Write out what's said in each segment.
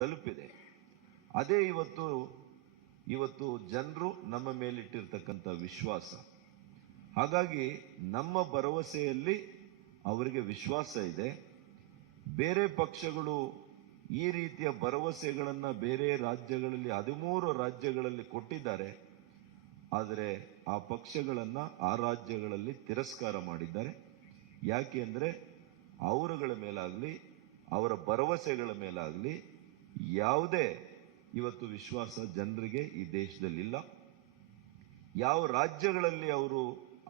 ತಲುಪಿದೆ. ಅದೇ ಇವತ್ತು ಜನರು ನಮ್ಮ ಮೇಲಿಟ್ಟಿರ್ತಕ್ಕಂಥ ವಿಶ್ವಾಸ. ಹಾಗಾಗಿ ನಮ್ಮ ಭರವಸೆಯಲ್ಲಿ ಅವರಿಗೆ ವಿಶ್ವಾಸ ಇದೆ. ಬೇರೆ ಪಕ್ಷಗಳು ಈ ರೀತಿಯ ಭರವಸೆಗಳನ್ನ ಬೇರೆ ರಾಜ್ಯಗಳಲ್ಲಿ 13 ರಾಜ್ಯಗಳಲ್ಲಿ ಕೊಟ್ಟಿದ್ದಾರೆ. ಆದರೆ ಆ ಪಕ್ಷಗಳನ್ನ ಆ ರಾಜ್ಯಗಳಲ್ಲಿ ತಿರಸ್ಕಾರ ಮಾಡಿದ್ದಾರೆ. ಯಾಕೆ ಅಂದ್ರೆ ಅವರುಗಳ ಮೇಲಾಗ್ಲಿ ಅವರ ಭರವಸೆಗಳ ಮೇಲಾಗ್ಲಿ ಯಾವುದೇ ಇವತ್ತು ವಿಶ್ವಾಸ ಜನರಿಗೆ ಈ ದೇಶದಲ್ಲಿಲ್ಲ. ಯಾವ ರಾಜ್ಯಗಳಲ್ಲಿ ಅವರು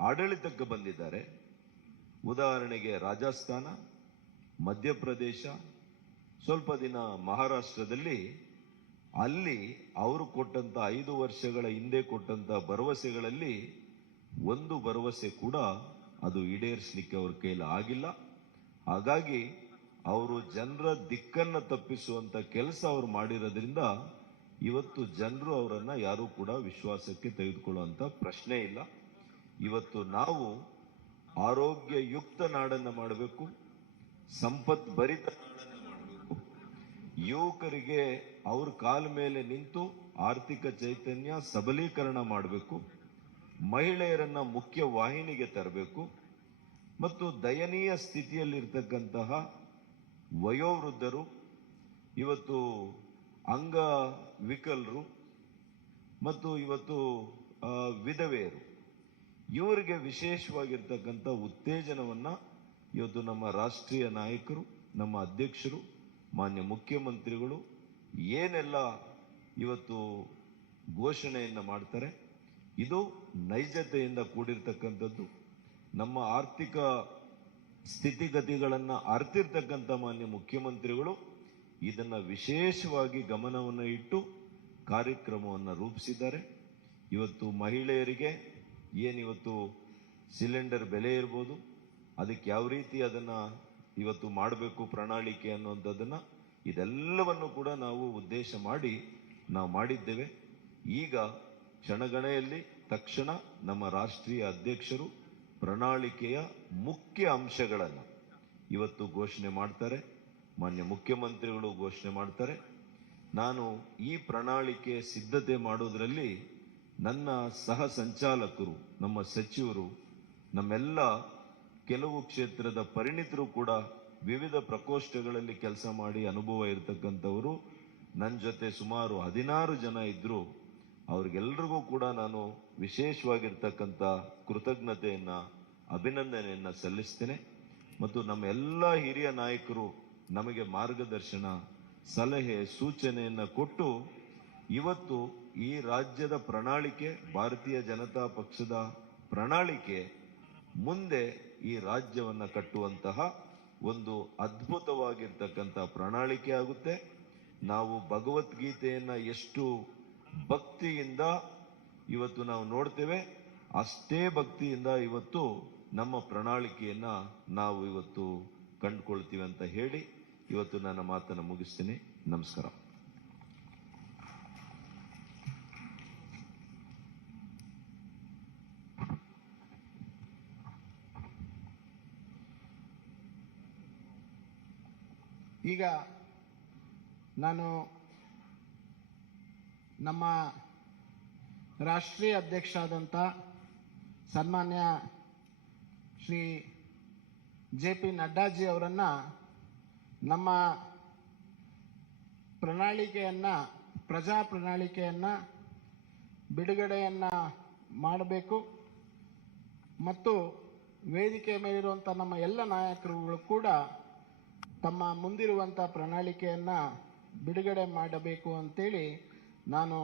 ಆಡಳಿತಕ್ಕೆ ಬಂದಿದ್ದಾರೆ, ಉದಾಹರಣೆಗೆ ರಾಜಸ್ಥಾನ, ಮಧ್ಯಪ್ರದೇಶ, ಸ್ವಲ್ಪ ದಿನ ಮಹಾರಾಷ್ಟ್ರದಲ್ಲಿ, ಅಲ್ಲಿ ಅವರು ಕೊಟ್ಟಂತ 5 ವರ್ಷಗಳ ಹಿಂದೆ ಕೊಟ್ಟಂತ ಭರವಸೆಗಳಲ್ಲಿ ಒಂದು ಭರವಸೆ ಕೂಡ ಅದು ಈಡೇರಿಸಲಿಕ್ಕೆ ಅವ್ರ ಕೈಲಿ ಆಗಿಲ್ಲ. ಹಾಗಾಗಿ ಅವರು ಜನರ ದಿಕ್ಕನ್ನ ತಪ್ಪಿಸುವಂತ ಕೆಲಸ ಅವರು ಮಾಡಿರೋದ್ರಿಂದ ಇವತ್ತು ಜನರು ಅವರನ್ನ ಯಾರು ಕೂಡ ವಿಶ್ವಾಸಕ್ಕೆ ತೆಗೆದುಕೊಳ್ಳುವಂತ ಪ್ರಶ್ನೆ ಇಲ್ಲ. ಇವತ್ತು ನಾವು ಆರೋಗ್ಯಯುಕ್ತ ನಾಡನ್ನ ಮಾಡಬೇಕು, ಸಂಪತ್ ಭರಿತ ನಾಡನ್ನ ಮಾಡಬೇಕು, ಯುವಕರಿಗೆ ಅವ್ರ ಕಾಲ ಮೇಲೆ ನಿಂತು ಆರ್ಥಿಕ ಚೈತನ್ಯ ಸಬಲೀಕರಣ ಮಾಡಬೇಕು, ಮಹಿಳೆಯರನ್ನ ಮುಖ್ಯ ವಾಹಿನಿಗೆ ತರಬೇಕು ಮತ್ತು ದಯನೀಯ ಸ್ಥಿತಿಯಲ್ಲಿರ್ತಕ್ಕಂತಹ ವಯೋವೃದ್ಧರು, ಇವತ್ತು ಅಂಗವಿಕಲರು ಮತ್ತು ಇವತ್ತು ವಿಧವೆಯರು, ಇವರಿಗೆ ವಿಶೇಷವಾಗಿರ್ತಕ್ಕಂಥ ಉತ್ತೇಜನವನ್ನ ಇವತ್ತು ನಮ್ಮ ರಾಷ್ಟ್ರೀಯ ನಾಯಕರು, ನಮ್ಮ ಅಧ್ಯಕ್ಷರು, ಮಾನ್ಯ ಮುಖ್ಯಮಂತ್ರಿಗಳು ಏನೆಲ್ಲ ಇವತ್ತು ಘೋಷಣೆಯನ್ನ ಮಾಡ್ತಾರೆ, ಇದು ನೈಜತೆಯಿಂದ ಕೂಡಿರ್ತಕ್ಕಂಥದ್ದು. ನಮ್ಮ ಆರ್ಥಿಕ ಸ್ಥಿತಿಗತಿಗಳನ್ನ ಅರ್ತಿರ್ತಕ್ಕಂಥ ಮಾನ್ಯ ಮುಖ್ಯಮಂತ್ರಿಗಳು ಇದನ್ನ ವಿಶೇಷವಾಗಿ ಗಮನವನ್ನು ಇಟ್ಟು ಕಾರ್ಯಕ್ರಮವನ್ನು ರೂಪಿಸಿದ್ದಾರೆ. ಇವತ್ತು ಮಹಿಳೆಯರಿಗೆ ಏನಿವತ್ತು ಸಿಲಿಂಡರ್ ಬೆಲೆ ಇರ್ಬೋದು, ಅದಕ್ಕೆ ಯಾವ ರೀತಿ ಅದನ್ನ ಇವತ್ತು ಮಾಡಬೇಕು ಪ್ರಣಾಳಿಕೆ ಅನ್ನುವಂಥದ್ದನ್ನ ಇದೆಲ್ಲವನ್ನು ಕೂಡ ನಾವು ಉದ್ದೇಶ ಮಾಡಿ ನಾವು ಮಾಡಿದ್ದೇವೆ. ಈಗ ಕ್ಷಣಗಣೆಯಲ್ಲಿ ತಕ್ಷಣ ನಮ್ಮ ರಾಷ್ಟ್ರೀಯ ಅಧ್ಯಕ್ಷರು ಪ್ರಣಾಳಿಕೆಯ ಮುಖ್ಯ ಅಂಶಗಳನ್ನು ಇವತ್ತು ಘೋಷಣೆ ಮಾಡ್ತಾರೆ, ಮಾನ್ಯ ಮುಖ್ಯಮಂತ್ರಿಗಳು ಘೋಷಣೆ ಮಾಡ್ತಾರೆ. ನಾನು ಈ ಪ್ರಣಾಳಿಕೆ ಸಿದ್ಧತೆ ಮಾಡೋದ್ರಲ್ಲಿ ನನ್ನ ಸಹ ಸಂಚಾಲಕರು, ನಮ್ಮ ಸಚಿವರು, ನಮ್ಮೆಲ್ಲ ಕೆಲವು ಕ್ಷೇತ್ರದ ಪರಿಣಿತರು ಕೂಡ ವಿವಿಧ ಪ್ರಕೋಷ್ಠಗಳಲ್ಲಿ ಕೆಲಸ ಮಾಡಿ ಅನುಭವ ಇರತಕ್ಕಂಥವರು ನನ್ನ ಜೊತೆ ಸುಮಾರು 16 ಜನ ಇದ್ರು. ಅವ್ರಿಗೆಲ್ರಿಗೂ ಕೂಡ ನಾನು ವಿಶೇಷವಾಗಿರ್ತಕ್ಕಂಥ ಕೃತಜ್ಞತೆಯನ್ನ, ಅಭಿನಂದನೆಯನ್ನ ಸಲ್ಲಿಸ್ತೇನೆ. ಮತ್ತು ನಮ್ಮ ಎಲ್ಲ ಹಿರಿಯ ನಾಯಕರು ನಮಗೆ ಮಾರ್ಗದರ್ಶನ, ಸಲಹೆ, ಸೂಚನೆಯನ್ನ ಕೊಟ್ಟು ಇವತ್ತು ಈ ರಾಜ್ಯದ ಪ್ರಣಾಳಿಕೆ, ಭಾರತೀಯ ಜನತಾ ಪಕ್ಷದ ಪ್ರಣಾಳಿಕೆ ಮುಂದೆ ಈ ರಾಜ್ಯವನ್ನ ಕಟ್ಟುವಂತಹ ಒಂದು ಅದ್ಭುತವಾಗಿರ್ತಕ್ಕಂಥ ಪ್ರಣಾಳಿಕೆ ಆಗುತ್ತೆ. ನಾವು ಭಗವದ್ಗೀತೆಯನ್ನ ಎಷ್ಟು ಭಕ್ತಿಯಿಂದ ಇವತ್ತು ನಾವು ನೋಡ್ತೇವೆ, ಅಷ್ಟೇ ಭಕ್ತಿಯಿಂದ ಇವತ್ತು ನಮ್ಮ ಪ್ರಣಾಳಿಕೆಯನ್ನ ನಾವು ಇವತ್ತು ಕಂಡುಕೊಳ್ತೀವಿ ಅಂತ ಹೇಳಿ ಇವತ್ತು ನನ್ನ ಮಾತನ್ನು ಮುಗಿಸ್ತೀನಿ. ನಮಸ್ಕಾರ. ಈಗ ನಾನು ನಮ್ಮ ರಾಷ್ಟ್ರೀಯ ಅಧ್ಯಕ್ಷ ಆದಂಥ ಸನ್ಮಾನ್ಯ ಶ್ರೀ JP ನಡ್ಡಾಜಿ ಅವರನ್ನ ನಮ್ಮ ಪ್ರಜಾ ಪ್ರಣಾಳಿಕೆಯನ್ನು ಬಿಡುಗಡೆಯನ್ನು ಮಾಡಬೇಕು ಮತ್ತು ವೇದಿಕೆ ಮೇಲಿರುವಂಥ ನಮ್ಮ ಎಲ್ಲ ನಾಯಕರುಗಳು ಕೂಡ ತಮ್ಮ ಮುಂದಿರುವಂಥ ಪ್ರಣಾಳಿಕೆಯನ್ನು ಬಿಡುಗಡೆ ಮಾಡಬೇಕು ಅಂತೇಳಿ ನಾನು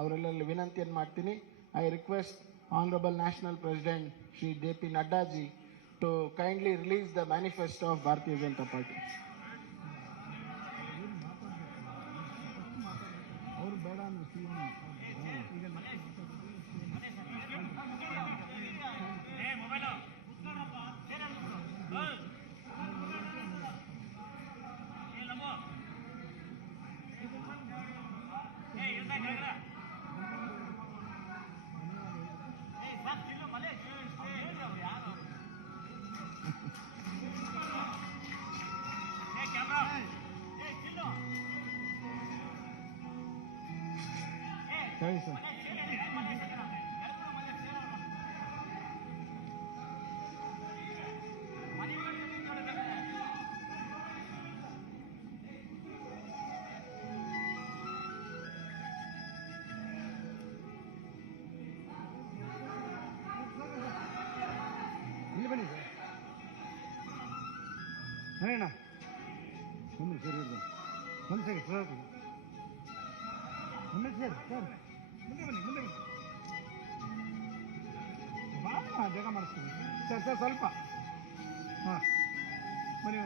ಅವರೆಲ್ಲರಲ್ಲಿ ವಿನಂತಿಯನ್ನು ಮಾಡ್ತೀನಿ. I request Honorable National President Shri JP Nadda ji to kindly release the manifesto of Bharatiya Janata Party. ಹೇಳಿ ಸರ್. ಇಲ್ಲಿ ಬನ್ನಿ ಸರ್. ಅಣ್ಣ ಒಂದು ಸರಿ ಒಂದು ಸರಿ ಸರ್ ಮುಂದೆ ಸರ್ ಸರ್ ಮುಂದೆ ಬನ್ನಿ ಮುಂದೆ ಬನ್ನಿ. ಬಾ ಬೇಗ ಮಾಡಿಸ್ತೀನಿ ಸರ್. ಸರ್ ಸ್ವಲ್ಪ ಹಾಂ ಬನ್ನಿ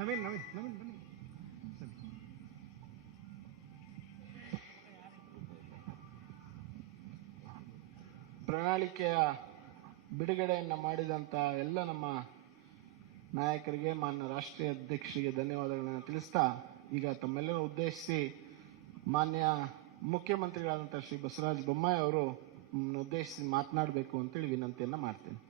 ನವೀನ್ ನವೀನ್ ನವೀನ್ ಬನ್ನಿ ಸರಿ. ಪ್ರಣಾಳಿಕೆಯ ಬಿಡುಗಡೆಯನ್ನು ಮಾಡಿದಂಥ ಎಲ್ಲ ನಮ್ಮ ನಾಯಕರಿಗೆ, ಮಾನ್ಯ ರಾಷ್ಟ್ರೀಯ ಅಧ್ಯಕ್ಷರಿಗೆ ಧನ್ಯವಾದಗಳನ್ನು ತಿಳಿಸ್ತಾ, ಈಗ ತಮ್ಮೆಲ್ಲರೂ ಉದ್ದೇಶಿಸಿ ಮಾನ್ಯ ಮುಖ್ಯಮಂತ್ರಿಗಳಾದಂಥ ಶ್ರೀ ಬಸವರಾಜ ಬೊಮ್ಮಾಯಿ ಅವರು ಉದ್ದೇಶಿಸಿ ಮಾತನಾಡಬೇಕು ಅಂತೇಳಿ ವಿನಂತಿಯನ್ನು ಮಾಡ್ತೇನೆ.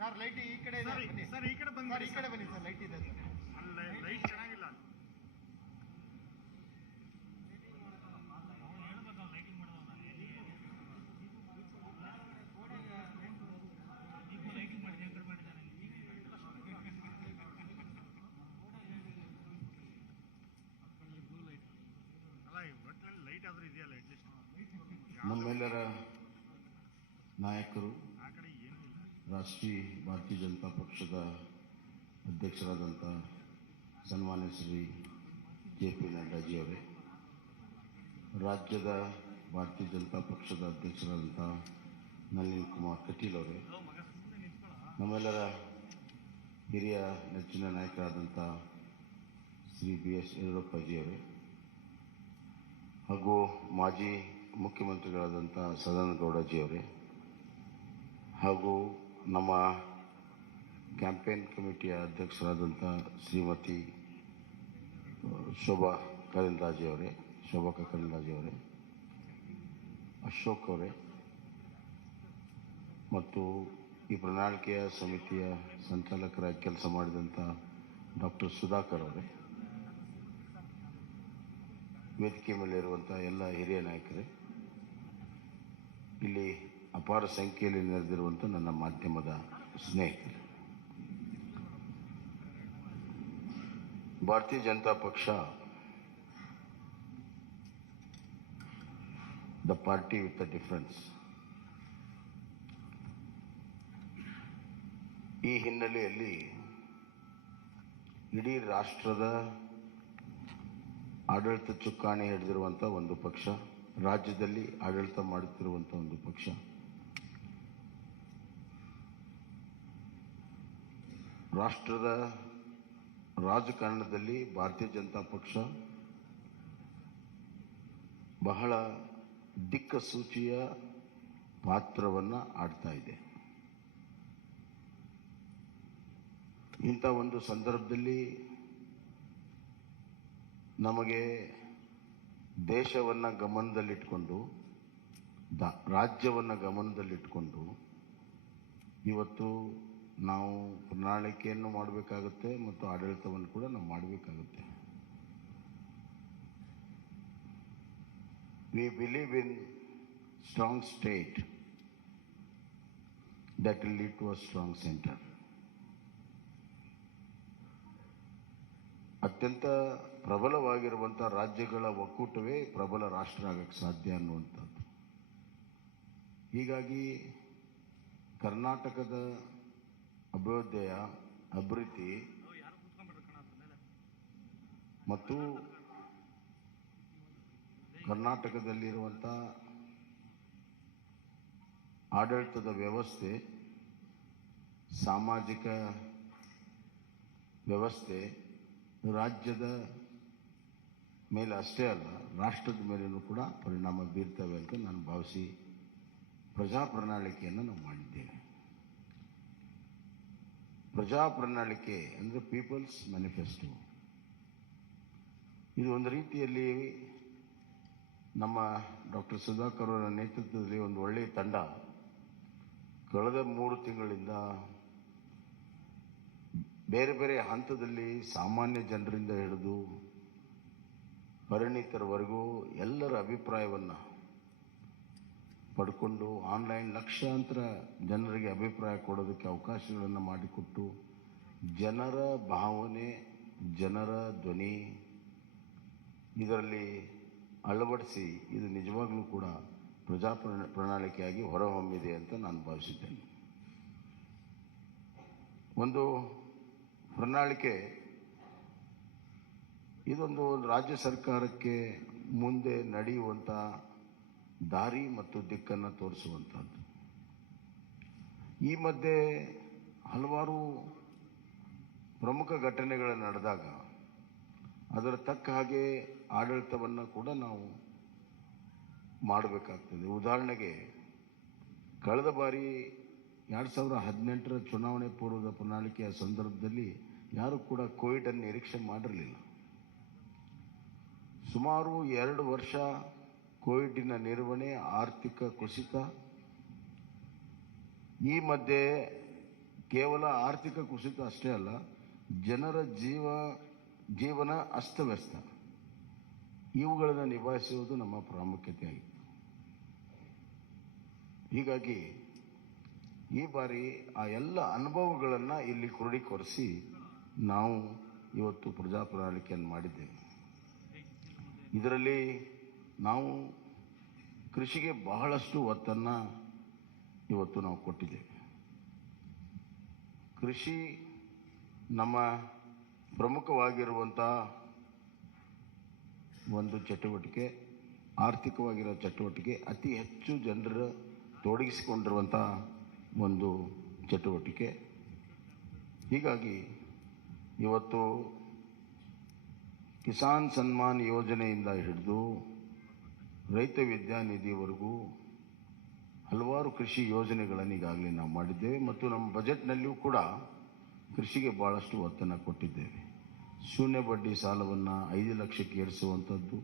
ಸರ್ ಲೈಟ್ ಈ ಕಡೆ ಇದೆ ಬನ್ನಿ ಸರ್. ಈ ಕಡೆ ಬನ್ನಿ ಸರ್. ಈ ಕಡೆ ಬನ್ನಿ ಸರ್. ಲೈಟ್ ಇದೆ ಸರ್. ಅಲ್ಲಿ ಲೈಟ್ ಚೆನ್ನಾಗಿಲ್ಲ. ಲೈಟ್ ಆದ್ರೂ ಇದೆಯಲ್ಲ ಅಟ್ಲೀಸ್ಟ್. ನಮ್ಮೆಲ್ಲರ ನಾಯಕರು, ರಾಷ್ಟ್ರೀಯ ಭಾರತೀಯ ಜನತಾ ಪಕ್ಷದ ಅಧ್ಯಕ್ಷರಾದಂಥ ಸನ್ಮಾನ್ಯ ಶ್ರೀ JP ನಡ್ಡಾಜಿಯವರೇ, ರಾಜ್ಯದ ಭಾರತೀಯ ಜನತಾ ಪಕ್ಷದ ಅಧ್ಯಕ್ಷರಾದಂಥ ನಳಿನ್ ಕುಮಾರ್ ಕಟೀಲ್ ಅವರೇ, ನಮ್ಮೆಲ್ಲರ ಹಿರಿಯ ನೆಚ್ಚಿನ ನಾಯಕರಾದಂಥ ಶ್ರೀ BS ಯಡಿಯೂರಪ್ಪಜಿಯವರೇ, ಹಾಗೂ ಮಾಜಿ ಮುಖ್ಯಮಂತ್ರಿಗಳಾದಂಥ ಸದಾನಂದಗೌಡಜಿಯವರೇ, ಹಾಗೂ ನಮ್ಮ ಕ್ಯಾಂಪೇನ್ ಕಮಿಟಿಯ ಅಧ್ಯಕ್ಷರಾದಂಥ ಶ್ರೀಮತಿ ಶೋಭಾ ಕರಂದ್ಲಾಜೆಯವರೇ, ಅಶೋಕ್ ಅವರೇ, ಮತ್ತು ಈ ಪ್ರಣಾಳಿಕೆಯ ಸಮಿತಿಯ ಸಂಚಾಲಕರಾಗಿ ಕೆಲಸ ಮಾಡಿದಂಥ ಡಾಕ್ಟರ್ ಸುಧಾಕರ್ ಅವರೇ, ವೇದಿಕೆ ಮೇಲೆ ಇರುವಂಥ ಎಲ್ಲ ಹಿರಿಯ ನಾಯಕರೇ, ಇಲ್ಲಿ ಅಪಾರ ಸಂಖ್ಯೆಯಲ್ಲಿ ನೆರೆದಿರುವಂಥ ನನ್ನ ಮಾಧ್ಯಮದ ಸ್ನೇಹಿತರು, ಭಾರತೀಯ ಜನತಾ ಪಕ್ಷ the party with the difference. ಈ ಹಿನ್ನೆಲೆಯಲ್ಲಿ ಇಡೀ ರಾಷ್ಟ್ರದ ಆಡಳಿತ ಚುಕ್ಕಾಣಿ ಹಿಡಿದಿರುವಂಥ ಒಂದು ಪಕ್ಷ, ರಾಜ್ಯದಲ್ಲಿ ಆಡಳಿತ ಮಾಡುತ್ತಿರುವಂಥ ಒಂದು ಪಕ್ಷ, ರಾಷ್ಟ್ರದ ರಾಜಕಾರಣದಲ್ಲಿ ಭಾರತೀಯ ಜನತಾ ಪಕ್ಷ ಬಹಳ ದಿಕ್ಸೂಚಿಯ ಪಾತ್ರವನ್ನು ಆಡ್ತಾ ಇದೆ. ಇಂಥ ಒಂದು ಸಂದರ್ಭದಲ್ಲಿ ನಮಗೆ ದೇಶವನ್ನು ಗಮನದಲ್ಲಿಟ್ಕೊಂಡು, ರಾಜ್ಯವನ್ನು ಗಮನದಲ್ಲಿಟ್ಕೊಂಡು ಇವತ್ತು ನಾವು ಪ್ರಣಾಳಿಕೆಯನ್ನು ಮಾಡಬೇಕಾಗುತ್ತೆ ಮತ್ತು ಆಡಳಿತವನ್ನು ಕೂಡ ನಾವು ಮಾಡಬೇಕಾಗುತ್ತೆ. We believe in strong state that will lead to a strong center. ಅತ್ಯಂತ ಪ್ರಬಲವಾಗಿರುವಂಥ ರಾಜ್ಯಗಳ ಒಕ್ಕೂಟವೇ ಪ್ರಬಲ ರಾಷ್ಟ್ರ ಆಗಕ್ಕೆ ಸಾಧ್ಯ ಅನ್ನುವಂಥದ್ದು. ಹೀಗಾಗಿ ಕರ್ನಾಟಕದ ಅಭಿವೃದ್ಧಿ ಮತ್ತು ಕರ್ನಾಟಕದಲ್ಲಿರುವಂಥ ಆಡಳಿತದ ವ್ಯವಸ್ಥೆ, ಸಾಮಾಜಿಕ ವ್ಯವಸ್ಥೆ ರಾಜ್ಯದ ಮೇಲೆ ಅಷ್ಟೇ ಅಲ್ಲ, ರಾಷ್ಟ್ರದ ಮೇಲೂ ಕೂಡ ಪರಿಣಾಮ ಬೀರ್ತವೆ ಅಂತ ನಾನು ಭಾವಿಸಿ ಪ್ರಜಾ ಪ್ರಣಾಳಿಕೆಯನ್ನು ನಾವು ಮಾಡಿದ್ದೇವೆ. ಪ್ರಜಾ ಪ್ರಣಾಳಿಕೆ ಅಂದರೆ ಪೀಪಲ್ಸ್ ಮ್ಯಾನಿಫೆಸ್ಟೋ. ಇದು ಒಂದು ರೀತಿಯಲ್ಲಿ ನಮ್ಮ ಡಾಕ್ಟರ್ ಸುಧಾಕರ್ ಅವರ ನೇತೃತ್ವದಲ್ಲಿ ಒಂದು ಒಳ್ಳೆಯ ತಂಡ ಕಳೆದ 3 ತಿಂಗಳಿಂದ ಬೇರೆ ಬೇರೆ ಹಂತದಲ್ಲಿ ಸಾಮಾನ್ಯ ಜನರಿಂದ ಹಿಡಿದು ಪರಿಣಿತರವರೆಗೂ ಎಲ್ಲರ ಅಭಿಪ್ರಾಯವನ್ನು ಪಡ್ಕೊಂಡು ಆನ್ಲೈನ್ ಲಕ್ಷಾಂತರ ಜನರಿಗೆ ಅಭಿಪ್ರಾಯ ಕೊಡೋದಕ್ಕೆ ಅವಕಾಶಗಳನ್ನು ಮಾಡಿಕೊಟ್ಟು ಜನರ ಭಾವನೆ, ಜನರ ಧ್ವನಿ ಇದರಲ್ಲಿ ಅಳವಡಿಸಿ ಇದು ನಿಜವಾಗ್ಲೂ ಕೂಡ ಪ್ರಣಾಳಿಕೆಯಾಗಿ ಹೊರಹೊಮ್ಮಿದೆ ಅಂತ ನಾನು ಭಾವಿಸಿದ್ದೇನೆ. ಒಂದು ಪ್ರಣಾಳಿಕೆ ಇದೊಂದು ರಾಜ್ಯ ಸರ್ಕಾರಕ್ಕೆ ಮುಂದೆ ನಡೆಯುವಂಥ ದಾರಿ ಮತ್ತು ದಿಕ್ಕನ್ನು ತೋರಿಸುವಂಥದ್ದು. ಈ ಮಧ್ಯೆ ಹಲವಾರು ಪ್ರಮುಖ ಘಟನೆಗಳು ನಡೆದಾಗ ಅದರ ತಕ್ಕ ಹಾಗೆ ಆಡಳಿತವನ್ನು ಕೂಡ ನಾವು ಮಾಡಬೇಕಾಗ್ತದೆ. ಉದಾಹರಣೆಗೆ ಕಳೆದ ಬಾರಿ 2018ರ ಚುನಾವಣೆ ಪೂರ್ವದ ಪ್ರಣಾಳಿಕೆಯ ಸಂದರ್ಭದಲ್ಲಿ ಯಾರು ಕೂಡ ಕೋವಿಡನ್ನು ನಿರೀಕ್ಷೆ ಮಾಡಿರಲಿಲ್ಲ. ಸುಮಾರು 2 ವರ್ಷ ಕೋವಿಡಿನ ನಿರ್ವಹಣೆ, ಆರ್ಥಿಕ ಕುಸಿತ, ಈ ಮಧ್ಯೆ ಕೇವಲ ಆರ್ಥಿಕ ಕುಸಿತ ಅಷ್ಟೇ ಅಲ್ಲ, ಜನರ ಜೀವನ ಅಸ್ತವ್ಯಸ್ತ, ಇವುಗಳನ್ನು ನಿಭಾಯಿಸುವುದು ನಮ್ಮ ಪ್ರಾಮುಖ್ಯತೆಯಾಗಿತ್ತು. ಹೀಗಾಗಿ ಈ ಬಾರಿ ಆ ಎಲ್ಲ ಅನುಭವಗಳನ್ನು ಇಲ್ಲಿ ಕ್ರೋಢೀಕರಿಸಿ ನಾವು ಇವತ್ತು ಪ್ರಜಾ ಪ್ರಣಾಳಿಕೆಯನ್ನು ಮಾಡಿದ್ದೇವೆ. ಇದರಲ್ಲಿ ನಾವು ಕೃಷಿಗೆ ಬಹಳಷ್ಟು ಒತ್ತನ್ನು ಇವತ್ತು ನಾವು ಕೊಟ್ಟಿದ್ದೇವೆ. ಕೃಷಿ ನಮ್ಮ ಪ್ರಮುಖವಾಗಿರುವಂಥ ಒಂದು ಚಟುವಟಿಕೆ, ಆರ್ಥಿಕವಾಗಿರೋ ಚಟುವಟಿಕೆ, ಅತಿ ಹೆಚ್ಚು ಜನರ ತೊಡಗಿಸಿಕೊಂಡಿರುವಂಥ ಒಂದು ಚಟುವಟಿಕೆ. ಹೀಗಾಗಿ ಇವತ್ತು ಕಿಸಾನ್ ಸನ್ಮಾನ್ ಯೋಜನೆಯಿಂದ ಹಿಡಿದು ರೈತ ವಿದ್ಯಾನಿಧಿವರೆಗೂ ಹಲವಾರು ಕೃಷಿ ಯೋಜನೆಗಳನ್ನು ಈಗಾಗಲೇ ನಾವು ಮಾಡಿದ್ದೇವೆ ಮತ್ತು ನಮ್ಮ ಬಜೆಟ್ನಲ್ಲಿಯೂ ಕೂಡ ಕೃಷಿಗೆ ಭಾಳಷ್ಟು ಒತ್ತನ್ನು ಕೊಟ್ಟಿದ್ದೇವೆ. ಶೂನ್ಯ ಬಡ್ಡಿ ಸಾಲವನ್ನು 5 ಲಕ್ಷಕ್ಕೆ ಏರಿಸುವಂಥದ್ದು,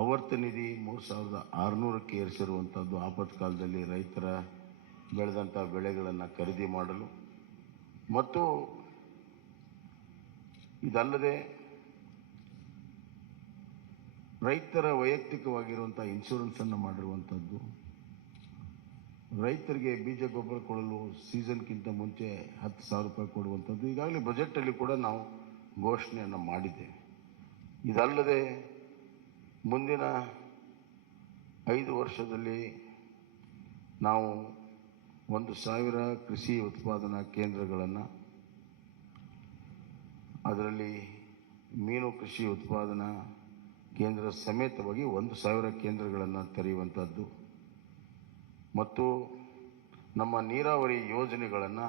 ಆವರ್ತ ನಿಧಿ 3600ಕ್ಕೆ ಏರಿಸಿರುವಂಥದ್ದು, ಆಪತ್ಕಾಲದಲ್ಲಿ ರೈತರ ಬೆಳೆದಂಥ ಬೆಳೆಗಳನ್ನು ಖರೀದಿ ಮಾಡಲು, ಮತ್ತು ಇದಲ್ಲದೆ ರೈತರ ವೈಯಕ್ತಿಕವಾಗಿರುವಂಥ ಇನ್ಶೂರೆನ್ಸನ್ನು ಮಾಡಿರುವಂಥದ್ದು, ರೈತರಿಗೆ ಬೀಜ ಗೊಬ್ಬರ ಕೊಡಲು ಸೀಸನ್ಗಿಂತ ಮುಂಚೆ 10,000 ರೂಪಾಯಿ ಕೊಡುವಂಥದ್ದು ಈಗಾಗಲೇ ಬಜೆಟಲ್ಲಿ ಕೂಡ ನಾವು ಘೋಷಣೆಯನ್ನು ಮಾಡಿದ್ದೇವೆ. ಇದಲ್ಲದೆ ಮುಂದಿನ 5 ವರ್ಷದಲ್ಲಿ ನಾವು 1,000 ಕೃಷಿ ಉತ್ಪಾದನಾ ಕೇಂದ್ರಗಳನ್ನು, ಅದರಲ್ಲಿ ಮೀನು ಕೃಷಿ ಉತ್ಪಾದನಾ ಕೇಂದ್ರ ಸಮೇತವಾಗಿ 1,000 ಕೇಂದ್ರಗಳನ್ನು ತೆರೆಯುವಂಥದ್ದು ಮತ್ತು ನಮ್ಮ ನೀರಾವರಿ ಯೋಜನೆಗಳನ್ನು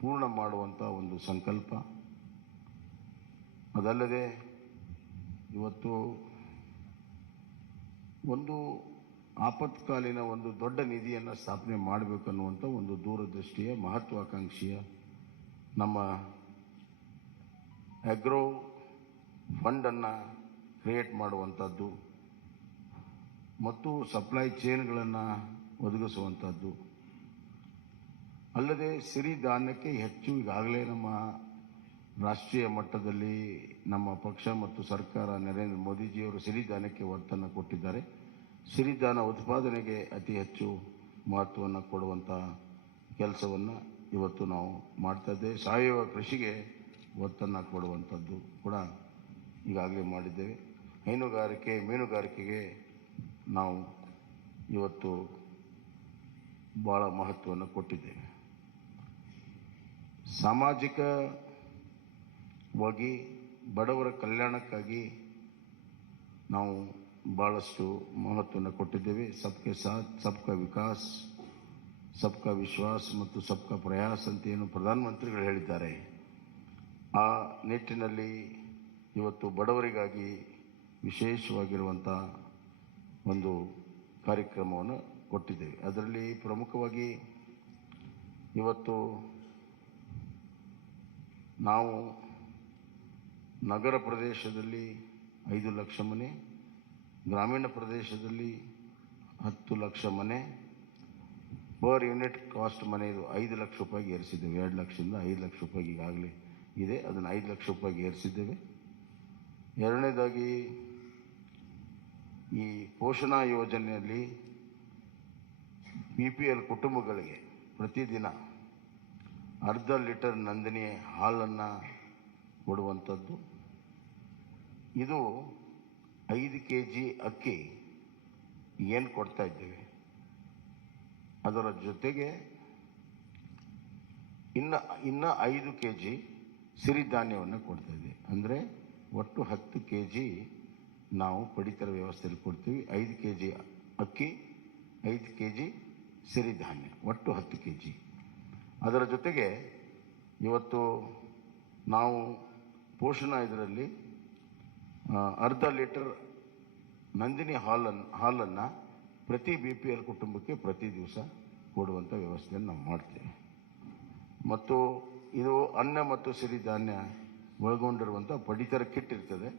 ಪೂರ್ಣ ಮಾಡುವಂಥ ಒಂದು ಸಂಕಲ್ಪ. ಅದಲ್ಲದೆ ಇವತ್ತು ಒಂದು ಆಪತ್ಕಾಲೀನ ಒಂದು ದೊಡ್ಡ ನಿಧಿಯನ್ನು ಸ್ಥಾಪನೆ ಮಾಡಬೇಕನ್ನುವಂಥ ಒಂದು ದೂರದೃಷ್ಟಿಯ ಮಹತ್ವಾಕಾಂಕ್ಷೆಯ ನಮ್ಮ ಅಗ್ರೋ ಫಂಡನ್ನು ಕ್ರಿಯೇಟ್ ಮಾಡುವಂಥದ್ದು ಮತ್ತು ಸಪ್ಲೈ ಚೈನ್ಗಳನ್ನು ಒದಗಿಸುವಂಥದ್ದು. ಅಲ್ಲದೆ ಸಿರಿಧಾನ್ಯಕ್ಕೆ ಹೆಚ್ಚು ಈಗಾಗಲೇ ನಮ್ಮ ರಾಷ್ಟ್ರೀಯ ಮಟ್ಟದಲ್ಲಿ ನಮ್ಮ ಪಕ್ಷ ಮತ್ತು ಸರ್ಕಾರ ನರೇಂದ್ರ ಮೋದಿಜಿಯವರು ಸಿರಿಧಾನ್ಯಕ್ಕೆ ಒತ್ತನ್ನು ಕೊಟ್ಟಿದ್ದಾರೆ. ಸಿರಿಧಾನ್ಯ ಉತ್ಪಾದನೆಗೆ ಅತಿ ಹೆಚ್ಚು ಮಹತ್ವವನ್ನು ಕೊಡುವಂಥ ಕೆಲಸವನ್ನು ಇವತ್ತು ನಾವು ಮಾಡ್ತಾಯಿದ್ದೇವೆ. ಸಾವಯವ ಕೃಷಿಗೆ ಒತ್ತನ್ನು ಕೊಡುವಂಥದ್ದು ಕೂಡ ಈಗಾಗಲೇ ಮಾಡಿದ್ದೇವೆ. ಹೈನುಗಾರಿಕೆ, ಮೀನುಗಾರಿಕೆಗೆ ನಾವು ಇವತ್ತು ಭಾಳ ಮಹತ್ವವನ್ನು ಕೊಟ್ಟಿದ್ದೇವೆ. ಸಾಮಾಜಿಕವಾಗಿ ಬಡವರ ಕಲ್ಯಾಣಕ್ಕಾಗಿ ನಾವು ಭಾಳಷ್ಟು ಮಹತ್ವವನ್ನು ಕೊಟ್ಟಿದ್ದೇವೆ. ಸಬ್ಕೆ ಸಾಥ್, ಸಬ್ಕಾ ವಿಕಾಸ್, ಸಬ್ಕಾ ವಿಶ್ವಾಸ್ ಮತ್ತು ಸಬ್ಕಾ ಪ್ರಯಾಸ್ ಅಂತ ಏನು ಪ್ರಧಾನಮಂತ್ರಿಗಳು ಹೇಳಿದ್ದಾರೆ, ಆ ನಿಟ್ಟಿನಲ್ಲಿ ಇವತ್ತು ಬಡವರಿಗಾಗಿ ವಿಶೇಷವಾಗಿರುವಂಥ ಒಂದು ಕಾರ್ಯಕ್ರಮವನ್ನು ಕೊಟ್ಟಿದ್ದೇವೆ. ಅದರಲ್ಲಿ ಪ್ರಮುಖವಾಗಿ ಇವತ್ತು ನಾವು ನಗರ ಪ್ರದೇಶದಲ್ಲಿ 5 ಲಕ್ಷ ಮನೆ, ಗ್ರಾಮೀಣ ಪ್ರದೇಶದಲ್ಲಿ 10 ಲಕ್ಷ ಮನೆ ಪರ್ ಯೂನಿಟ್ ಕಾಸ್ಟ್ ಮನೆಯದು 5 ಲಕ್ಷ ರೂಪಾಯಿಗೆ ಏರಿಸಿದ್ದೇವೆ. 2 ಲಕ್ಷದಿಂದ 5 ಲಕ್ಷ ರೂಪಾಯಿಗೆ ಈಗಾಗಲೇ ಇದೆ, ಅದನ್ನು 5 ಲಕ್ಷ ರೂಪಾಯಿಗೆ ಏರಿಸಿದ್ದೇವೆ. ಎರಡನೇದಾಗಿ ಈ ಪೋಷಣಾ ಯೋಜನೆಯಲ್ಲಿ BPL ಕುಟುಂಬಗಳಿಗೆ ಪ್ರತಿದಿನ ಅರ್ಧ ಲೀಟರ್ ನಂದಿನಿ ಹಾಲನ್ನು ಕೊಡುವಂಥದ್ದು. ಇದು 5 kg ಅಕ್ಕಿ ಏನು ಕೊಡ್ತಾ ಇದ್ದೇವೆ, ಅದರ ಜೊತೆಗೆ ಇನ್ನು 5 kg ಸಿರಿಧಾನ್ಯವನ್ನು ಕೊಡ್ತಾ ಇದ್ದೀವಿ. ಅಂದರೆ ಒಟ್ಟು 10 kg ನಾವು ಪಡಿತರ ವ್ಯವಸ್ಥೆಯಲ್ಲಿ ಕೊಡ್ತೀವಿ. 5 kg ಅಕ್ಕಿ, 5 kg ಸಿರಿಧಾನ್ಯ, ಒಟ್ಟು 10 kg. ಅದರ ಜೊತೆಗೆ ಇವತ್ತು ನಾವು ಪೋಷಣಾ ಇದರಲ್ಲಿ ಅರ್ಧ ಲೀಟರ್ ನಂದಿನಿ ಹಾಲನ್ನು ಪ್ರತಿ BPL ಕುಟುಂಬಕ್ಕೆ ಪ್ರತಿ ದಿವಸ ಕೊಡುವಂಥ ವ್ಯವಸ್ಥೆಯನ್ನು ನಾವು ಮಾಡ್ತೇವೆ. ಮತ್ತು ಇದು ಅನ್ನ ಮತ್ತು ಸಿರಿಧಾನ್ಯ ಒಳಗೊಂಡಿರುವಂಥ ಪಡಿತರ ಕಿಟ್ ಇರ್ತದೆ.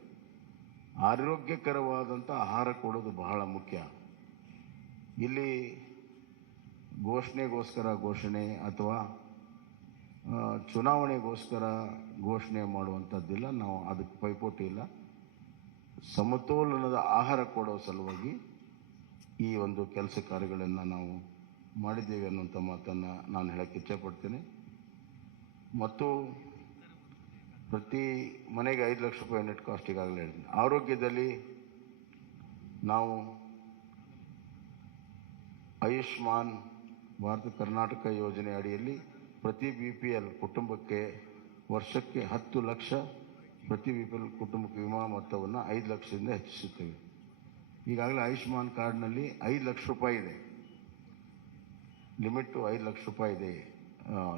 ಆರೋಗ್ಯಕರವಾದಂಥ ಆಹಾರ ಕೊಡೋದು ಬಹಳ ಮುಖ್ಯ. ಇಲ್ಲಿ ಘೋಷಣೆಗೋಸ್ಕರ ಘೋಷಣೆ ಅಥವಾ ಚುನಾವಣೆಗೋಸ್ಕರ ಘೋಷಣೆ ಮಾಡುವಂಥದ್ದಿಲ್ಲ. ನಾವು ಅದಕ್ಕೆ ಪೈಪೋಟಿ ಇಲ್ಲ. ಸಮತೋಲನದ ಆಹಾರ ಕೊಡೋ ಸಲುವಾಗಿ ಈ ಒಂದು ಕೆಲಸ ಕಾರ್ಯಗಳನ್ನು ನಾವು ಮಾಡಿದ್ದೇವೆ ಅನ್ನುವಂಥ ಮಾತನ್ನು ನಾನು ಹೇಳಕ್ಕೆ ಇಚ್ಛೆಪಡ್ತೇನೆ. ಮತ್ತು ಪ್ರತಿ ಮನೆಗೆ 5 ಲಕ್ಷ ರೂಪಾಯಿ ಯೂನಿಟ್ ಕಾಸ್ಟ್ ಈಗಾಗಲೇ ಹೇಳ್ತೀನಿ. ಆರೋಗ್ಯದಲ್ಲಿ ನಾವು ಆಯುಷ್ಮಾನ್ ಭಾರತ ಕರ್ನಾಟಕ ಯೋಜನೆ ಅಡಿಯಲ್ಲಿ ಪ್ರತಿ BPL ಕುಟುಂಬಕ್ಕೆ ವರ್ಷಕ್ಕೆ 10 ಲಕ್ಷ ಪ್ರತಿ BPL ಕುಟುಂಬಕ್ಕೆ ವಿಮಾ ಮೊತ್ತವನ್ನು 5 ಲಕ್ಷದಿಂದ ಹೆಚ್ಚಿಸುತ್ತೇವೆ. ಈಗಾಗಲೇ ಆಯುಷ್ಮಾನ್ ಕಾರ್ಡ್ನಲ್ಲಿ 5 ಲಕ್ಷ ರೂಪಾಯಿ ಇದೆ, ಲಿಮಿಟು 5 ಲಕ್ಷ ರೂಪಾಯಿ ಇದೆ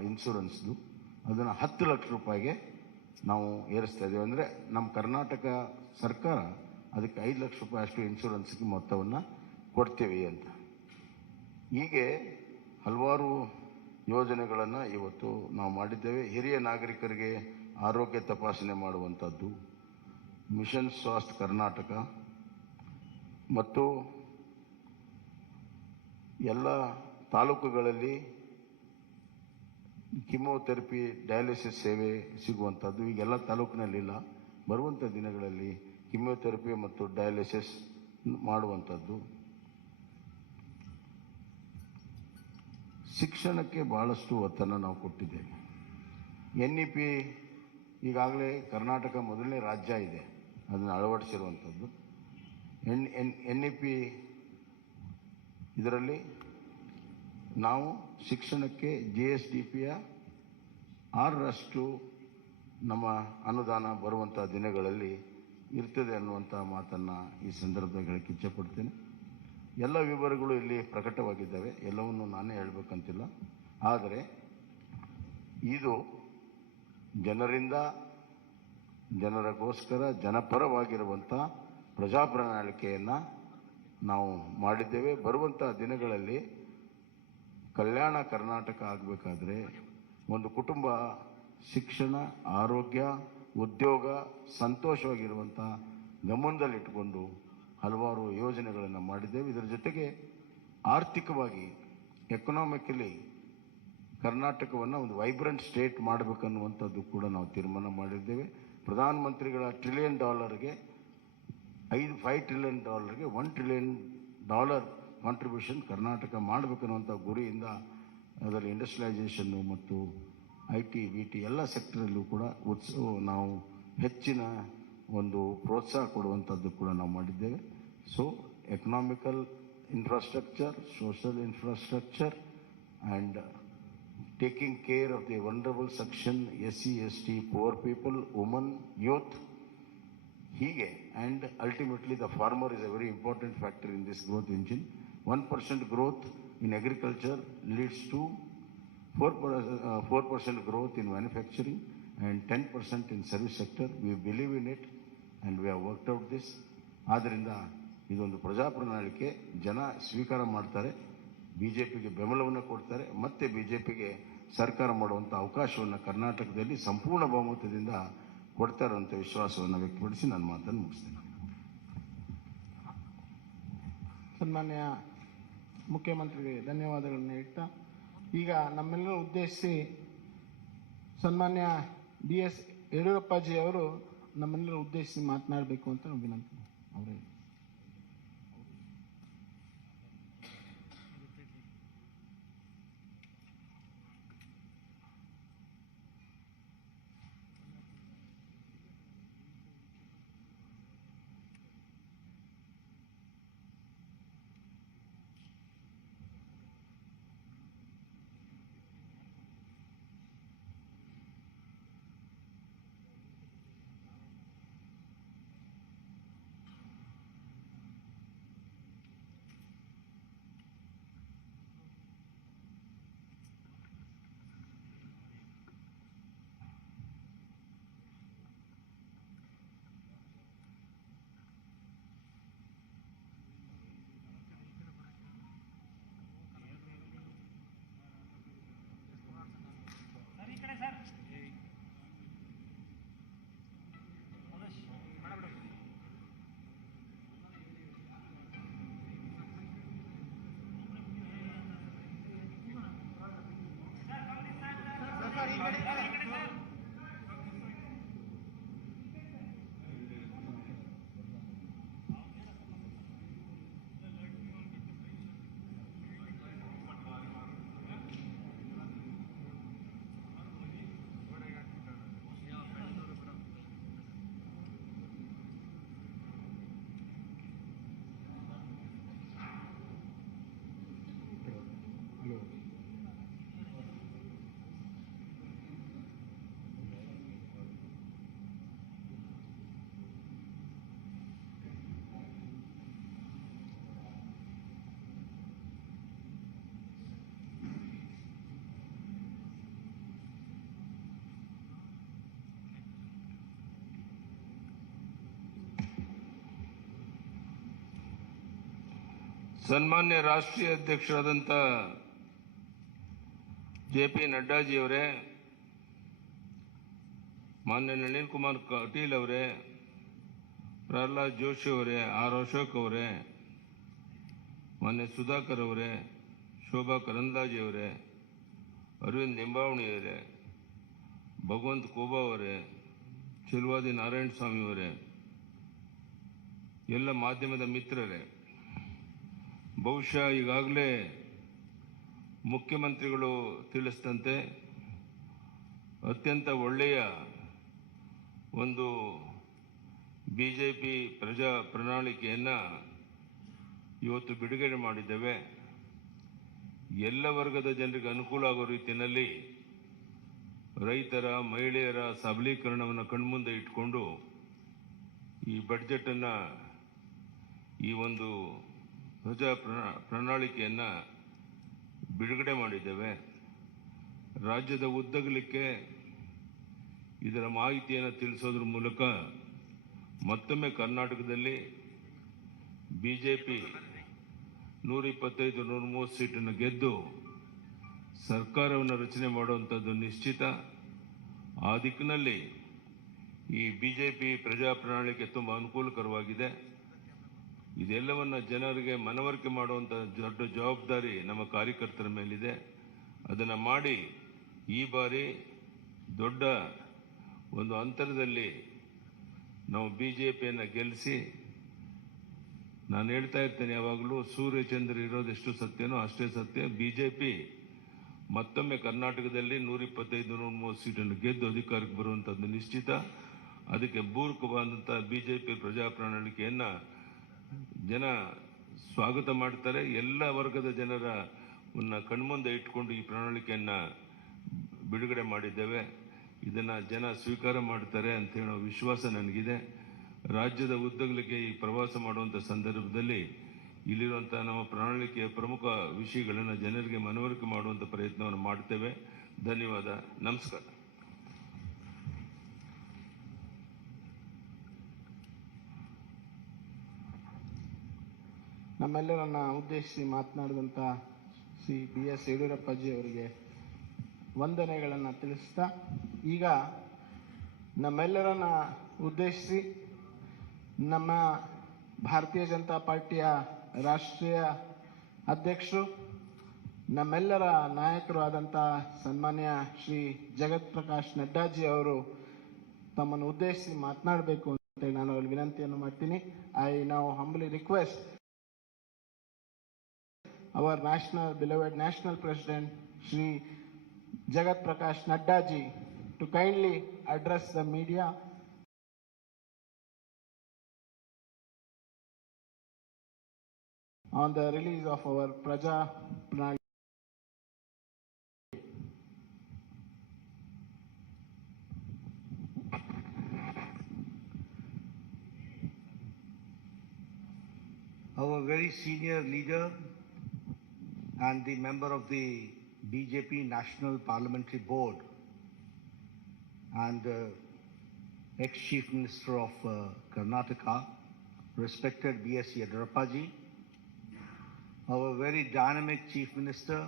ಇನ್ಶೂರೆನ್ಸ್ದು. ಅದನ್ನು 10 ಲಕ್ಷ ರೂಪಾಯಿಗೆ ನಾವು ಏರಿಸ್ತಾ ಇದ್ದೇವೆ. ಅಂದರೆ ನಮ್ಮ ಕರ್ನಾಟಕ ಸರ್ಕಾರ ಅದಕ್ಕೆ 5 ಲಕ್ಷ ರೂಪಾಯಿ ಅಷ್ಟು ಇನ್ಶೂರೆನ್ಸ್ಗೆ ಮೊತ್ತವನ್ನು ಕೊಡ್ತೀವಿ ಅಂತ. ಹೀಗೆ ಹಲವಾರು ಯೋಜನೆಗಳನ್ನು ಇವತ್ತು ನಾವು ಮಾಡಿದ್ದೇವೆ. ಹಿರಿಯ ನಾಗರಿಕರಿಗೆ ಆರೋಗ್ಯ ತಪಾಸಣೆ ಮಾಡುವಂಥದ್ದು, ಮಿಷನ್ ಸ್ವಾಸ್ಥ್ಯ ಕರ್ನಾಟಕ ಮತ್ತು ಎಲ್ಲ ತಾಲೂಕುಗಳಲ್ಲಿ ಕಿಮೋಥೆರಪಿ ಡಯಾಲಿಸಿಸ್ ಸೇವೆ ಸಿಗುವಂಥದ್ದು ಈಗೆಲ್ಲ ತಾಲೂಕಿನಲ್ಲಿಲ್ಲ. ಬರುವಂಥ ದಿನಗಳಲ್ಲಿ ಕಿಮೋಥೆರಪಿ ಮತ್ತು ಡಯಾಲಿಸಿಸ್ ಮಾಡುವಂಥದ್ದು. ಶಿಕ್ಷಣಕ್ಕೆ ಭಾಳಷ್ಟು ಒತ್ತನ್ನು ನಾವು ಕೊಟ್ಟಿದ್ದೇವೆ. NEP ಈಗಾಗಲೇ ಕರ್ನಾಟಕ ಮೊದಲನೇ ರಾಜ್ಯ ಇದೆ ಅದನ್ನು ಅಳವಡಿಸಿರುವಂಥದ್ದು. NEP ಇದರಲ್ಲಿ ನಾವು ಶಿಕ್ಷಣಕ್ಕೆ GSDPಯ 6% ನಮ್ಮ ಅನುದಾನ ಬರುವಂಥ ದಿನಗಳಲ್ಲಿ ಇರ್ತದೆ ಅನ್ನುವಂಥ ಮಾತನ್ನು ಈ ಸಂದರ್ಭದಲ್ಲಿ ಹೇಳಕ್ಕೆ ಇಚ್ಛೆಪಡ್ತೇನೆ. ಎಲ್ಲ ವಿವರಗಳು ಇಲ್ಲಿ ಪ್ರಕಟವಾಗಿದ್ದಾವೆ, ಎಲ್ಲವನ್ನು ನಾನೇ ಹೇಳಬೇಕಂತಿಲ್ಲ. ಆದರೆ ಇದು ಜನರಿಂದ ಜನರಿಗೋಸ್ಕರ ಜನಪರವಾಗಿರುವಂಥ ಪ್ರಜಾಪ್ರಣಾಳಿಕೆಯನ್ನು ನಾವು ಮಾಡಿದ್ದೇವೆ. ಬರುವಂಥ ದಿನಗಳಲ್ಲಿ ಕಲ್ಯಾಣ ಕರ್ನಾಟಕ ಆಗಬೇಕಾದ್ರೆ ಒಂದು ಕುಟುಂಬ ಶಿಕ್ಷಣ, ಆರೋಗ್ಯ, ಉದ್ಯೋಗ, ಸಂತೋಷವಾಗಿರುವಂಥ ಗಮನದಲ್ಲಿಟ್ಟುಕೊಂಡು ಹಲವಾರು ಯೋಜನೆಗಳನ್ನು ಮಾಡಿದ್ದೇವೆ. ಇದರ ಜೊತೆಗೆ ಆರ್ಥಿಕವಾಗಿ ಎಕನಾಮಿಕಲಿ ಕರ್ನಾಟಕವನ್ನು ಒಂದು ವೈಬ್ರೆಂಟ್ ಸ್ಟೇಟ್ ಮಾಡಬೇಕನ್ನುವಂಥದ್ದು ಕೂಡ ನಾವು ತೀರ್ಮಾನ ಮಾಡಿದ್ದೇವೆ. ಪ್ರಧಾನಮಂತ್ರಿಗಳ $1 trillion $5 trillion $1 trillion contribution Karnataka ಮಾಡಬೇಕನ್ನುವಂಥ ಗುರಿಯಿಂದ ಅದರಲ್ಲಿ ಇಂಡಸ್ಟ್ರಿಯಲೈಸೇಷನ್ನು ಮತ್ತು IT, BT ಎಲ್ಲ ಸೆಕ್ಟರಲ್ಲೂ ಕೂಡ ನಾವು ಹೆಚ್ಚಿನ ಒಂದು ಪ್ರೋತ್ಸಾಹ ಕೊಡುವಂಥದ್ದು ಕೂಡ ನಾವು ಮಾಡಿದ್ದೇವೆ. So economical infrastructure, social infrastructure and taking care of the vulnerable section, SC, ST, poor people, women, youth, hige, and ultimately the farmer is a very important factor in this growth engine. 1% growth in agriculture leads to 4% growth in manufacturing and 10% in service sector. We believe in it and we have worked out this. ಆದ್ದರಿಂದ ಇದೊಂದು ಪ್ರಜಾಪ್ರಣಾಳಿಕೆ ಜನ ಸ್ವೀಕಾರ ಮಾಡ್ತಾರೆ, BJPಗೆ ಬೆಂಬಲವನ್ನು ಕೊಡ್ತಾರೆ, ಮತ್ತೆ BJPಗೆ ಸರ್ಕಾರ ಮಾಡುವಂಥ ಅವಕಾಶವನ್ನು ಕರ್ನಾಟಕದಲ್ಲಿ ಸಂಪೂರ್ಣ ಬಹುಮತದಿಂದ ಕೊಡ್ತಾರೆ ಅಂತ ವಿಶ್ವಾಸವನ್ನು ವ್ಯಕ್ತಪಡಿಸಿ ನನ್ನ ಮಾತನ್ನು ಮುಗಿಸ್ತೇನೆ. ಸನ್ಮಾನ್ಯ ಮುಖ್ಯಮಂತ್ರಿಗೆ ಧನ್ಯವಾದಗಳನ್ನು ಹೇಳ್ತಾ, ಈಗ ನಮ್ಮೆಲ್ಲರೂ ಉದ್ದೇಶಿಸಿ ಸನ್ಮಾನ್ಯ BS ಯಡಿಯೂರಪ್ಪಾಜಿ ಅವರು ನಮ್ಮೆಲ್ಲರೂ ಉದ್ದೇಶಿಸಿ ಮಾತನಾಡಬೇಕು ಅಂತ ವಿನಂತಿ. ಅವರೇ ಸನ್ಮಾನ್ಯ ರಾಷ್ಟ್ರೀಯ ಅಧ್ಯಕ್ಷರಾದಂಥ JP ನಡ್ಡಾಜಿಯವರೇ, ಮಾನ್ಯ ನಳಿನ್ ಕುಮಾರ್ ಕಟೀಲ್ ಅವರೇ, ಪ್ರಹ್ಲಾದ್ ಜೋಶಿ ಅವರೇ, ಅಶೋಕ್ ಅವರೇ, ಮಾನ್ಯ ಸುಧಾಕರ್ ಅವರೇ, ಶೋಭಾ ಕರಂದ್ಲಾಜೆ ಅವರೇ, ಅರವಿಂದ್ ನಿಂಬಾವಣಿ ಅವರೇ, ಭಗವಂತ್ ಕೋಬಾ ಅವರೇ, ಚೆಲುವಾದಿ ನಾರಾಯಣ ಸ್ವಾಮಿ ಅವರೇ, ಎಲ್ಲ ಮಾಧ್ಯಮದ ಮಿತ್ರರೇ, ಬಹುಶಃ ಈಗಾಗಲೇ ಮುಖ್ಯಮಂತ್ರಿಗಳು ತಿಳಿಸಿದಂತೆ ಅತ್ಯಂತ ಒಳ್ಳೆಯ ಒಂದು BJP ಪ್ರಜಾ ಪ್ರಣಾಳಿಕೆಯನ್ನು ಇವತ್ತು ಬಿಡುಗಡೆ ಮಾಡಿದ್ದೇವೆ. ಎಲ್ಲ ವರ್ಗದ ಜನರಿಗೆ ಅನುಕೂಲ ಆಗೋ ರೀತಿಯಲ್ಲಿ ರೈತರ, ಮಹಿಳೆಯರ ಸಬಲೀಕರಣವನ್ನು ಕಣ್ಮುಂದೆ ಇಟ್ಕೊಂಡು ಈ ಬಡ್ಜೆಟನ್ನು, ಈ ಒಂದು ಪ್ರಜಾ ಪ್ರಣಾಳಿಕೆಯನ್ನು ಬಿಡುಗಡೆ ಮಾಡಿದ್ದೇವೆ. ರಾಜ್ಯದ ಉದ್ದಗಲಕ್ಕೆ ಇದರ ಮಾಹಿತಿಯನ್ನು ತಿಳಿಸೋದ್ರ ಮೂಲಕ ಮತ್ತೊಮ್ಮೆ ಕರ್ನಾಟಕದಲ್ಲಿ BJP 125-130 ಸೀಟನ್ನು ಗೆದ್ದು ಸರ್ಕಾರವನ್ನು ರಚನೆ ಮಾಡುವಂಥದ್ದು ನಿಶ್ಚಿತ. ಆ ದಿಕ್ಕಿನಲ್ಲಿ ಈ BJP ಪ್ರಜಾ ಪ್ರಣಾಳಿಕೆ ತುಂಬ ಅನುಕೂಲಕರವಾಗಿದೆ. ಇದೆಲ್ಲವನ್ನ ಜನರಿಗೆ ಮನವರಿಕೆ ಮಾಡುವಂಥ ದೊಡ್ಡ ಜವಾಬ್ದಾರಿ ನಮ್ಮ ಕಾರ್ಯಕರ್ತರ ಮೇಲಿದೆ. ಅದನ್ನು ಮಾಡಿ ಈ ಬಾರಿ ದೊಡ್ಡ ಒಂದು ಅಂತರದಲ್ಲಿ ನಾವು BJPಯನ್ನು ಗೆಲ್ಲಿಸಿ, ನಾನು ಹೇಳ್ತಾ ಇರ್ತೇನೆ ಯಾವಾಗಲೂ, ಸೂರ್ಯಚಂದ್ರ ಇರೋದೆಷ್ಟು ಸತ್ಯನೋ ಅಷ್ಟೇ ಸತ್ಯ. BJP ಮತ್ತೊಮ್ಮೆ ಕರ್ನಾಟಕದಲ್ಲಿ 125-130 ಸೀಟನ್ನು ಗೆದ್ದು ಅಧಿಕಾರಕ್ಕೆ ಬರುವಂಥದ್ದು ನಿಶ್ಚಿತ. ಅದಕ್ಕೆ ಪೂರಕವಾದಂಥ BJP ಪ್ರಜಾ ಪ್ರಣಾಳಿಕೆಯನ್ನು ಜನ ಸ್ವಾಗತ ಮಾಡ್ತಾರೆ. ಎಲ್ಲ ವರ್ಗದ ಜನರ ಕಣ್ಮುಂದೆ ಇಟ್ಕೊಂಡು ಈ ಪ್ರಣಾಳಿಕೆಯನ್ನು ಬಿಡುಗಡೆ ಮಾಡಿದ್ದೇವೆ. ಇದನ್ನು ಜನ ಸ್ವೀಕಾರ ಮಾಡ್ತಾರೆ ಅಂತ ಹೇಳೋ ವಿಶ್ವಾಸ ನನಗಿದೆ. ರಾಜ್ಯದ ಉದ್ದಗಲಕ್ಕೆ ಈ ಪ್ರವಾಸ ಮಾಡುವಂಥ ಸಂದರ್ಭದಲ್ಲಿ ಇಲ್ಲಿರುವಂಥ ನಮ್ಮ ಪ್ರಣಾಳಿಕೆಯ ಪ್ರಮುಖ ವಿಷಯಗಳನ್ನು ಜನರಿಗೆ ಮನವರಿಕೆ ಮಾಡುವಂಥ ಪ್ರಯತ್ನವನ್ನು ಮಾಡ್ತೇವೆ. ಧನ್ಯವಾದ. ನಮಸ್ಕಾರ. ನಮ್ಮೆಲ್ಲರನ್ನ ಉದ್ದೇಶಿಸಿ ಮಾತನಾಡಿದಂಥ ಶ್ರೀ BS ಯಡಿಯೂರಪ್ಪಾಜಿ ಅವರಿಗೆ ವಂದನೆಗಳನ್ನು ತಿಳಿಸ್ತಾ, ಈಗ ನಮ್ಮೆಲ್ಲರನ್ನ ಉದ್ದೇಶಿಸಿ ನಮ್ಮ ಭಾರತೀಯ ಜನತಾ ಪಾರ್ಟಿಯ ರಾಷ್ಟ್ರೀಯ ಅಧ್ಯಕ್ಷರು, ನಮ್ಮೆಲ್ಲರ ನಾಯಕರು ಆದಂಥ ಸನ್ಮಾನ್ಯ ಶ್ರೀ ಜಗತ್ ಪ್ರಕಾಶ್ ನಡ್ಡಾಜಿ ಅವರು ತಮ್ಮನ್ನು ಉದ್ದೇಶಿಸಿ ಮಾತನಾಡಬೇಕು ಅಂತ ನಾನು ಅವರಿಗೆ ವಿನಂತಿಯನ್ನು ಮಾಡ್ತೀನಿ. I now ಹಂಬಲಿ request our beloved national president Shri Jagat Prakash Nadda ji to kindly address the media on the release of our Praja Pranali. Our very senior leader and the member of the BJP National Parliamentary Board and ex-Chief Minister of Karnataka, respected B.S. Yediyurappa ji, our very dynamic Chief Minister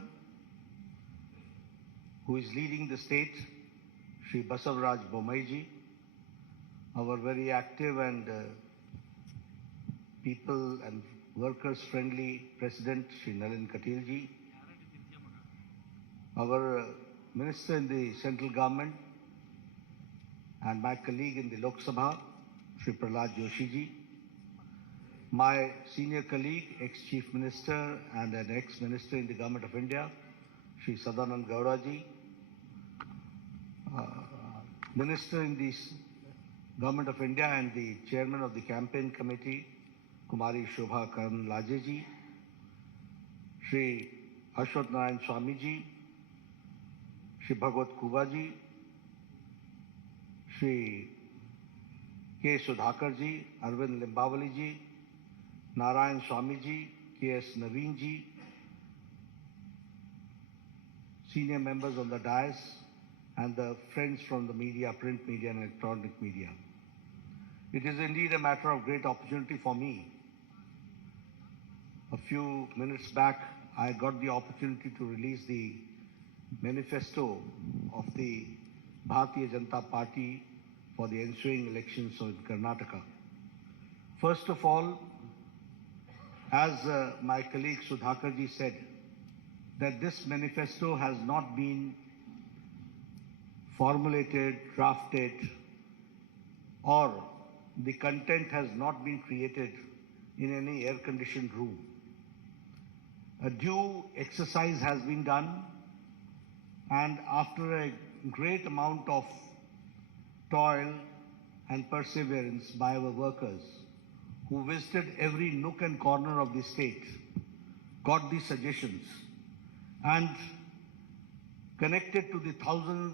who is leading the state, Shri Basavaraj Bommai ji, our very active and people and workers friendly President Shri Nalin Katil ji, our Minister in the central government and my colleague in the Lok Sabha, Shri Prahlad Joshi ji, my senior colleague, ex-Chief Minister and an ex-Minister in the Government of India, Shri Sadanand Gowda ji, Minister in the Government of India and the Chairman of the Campaign Committee, Kumari Shobha Karnlaje ji, Shri Ashwat Narayan Swami ji, Shri Bhagwat Kuba ji, Shri K. Sudhakar ji, Arvind Limbavali ji, Narayan Swami ji, K.S. Naveen ji, senior members on the dais, and the friends from the media, print media and electronic media. It is indeed a matter of great opportunity for me. A few minutes back, I got the opportunity to release the manifesto of the Bharatiya Janata Party for the ensuing elections in Karnataka. First of all, as my colleague Sudhakar ji said, that this manifesto has not been formulated, drafted, or the content has not been created in any air-conditioned room. A due exercise has been done, and after a great amount of toil and perseverance by our workers who visited every nook and corner of the state, got the suggestions and connected to the thousands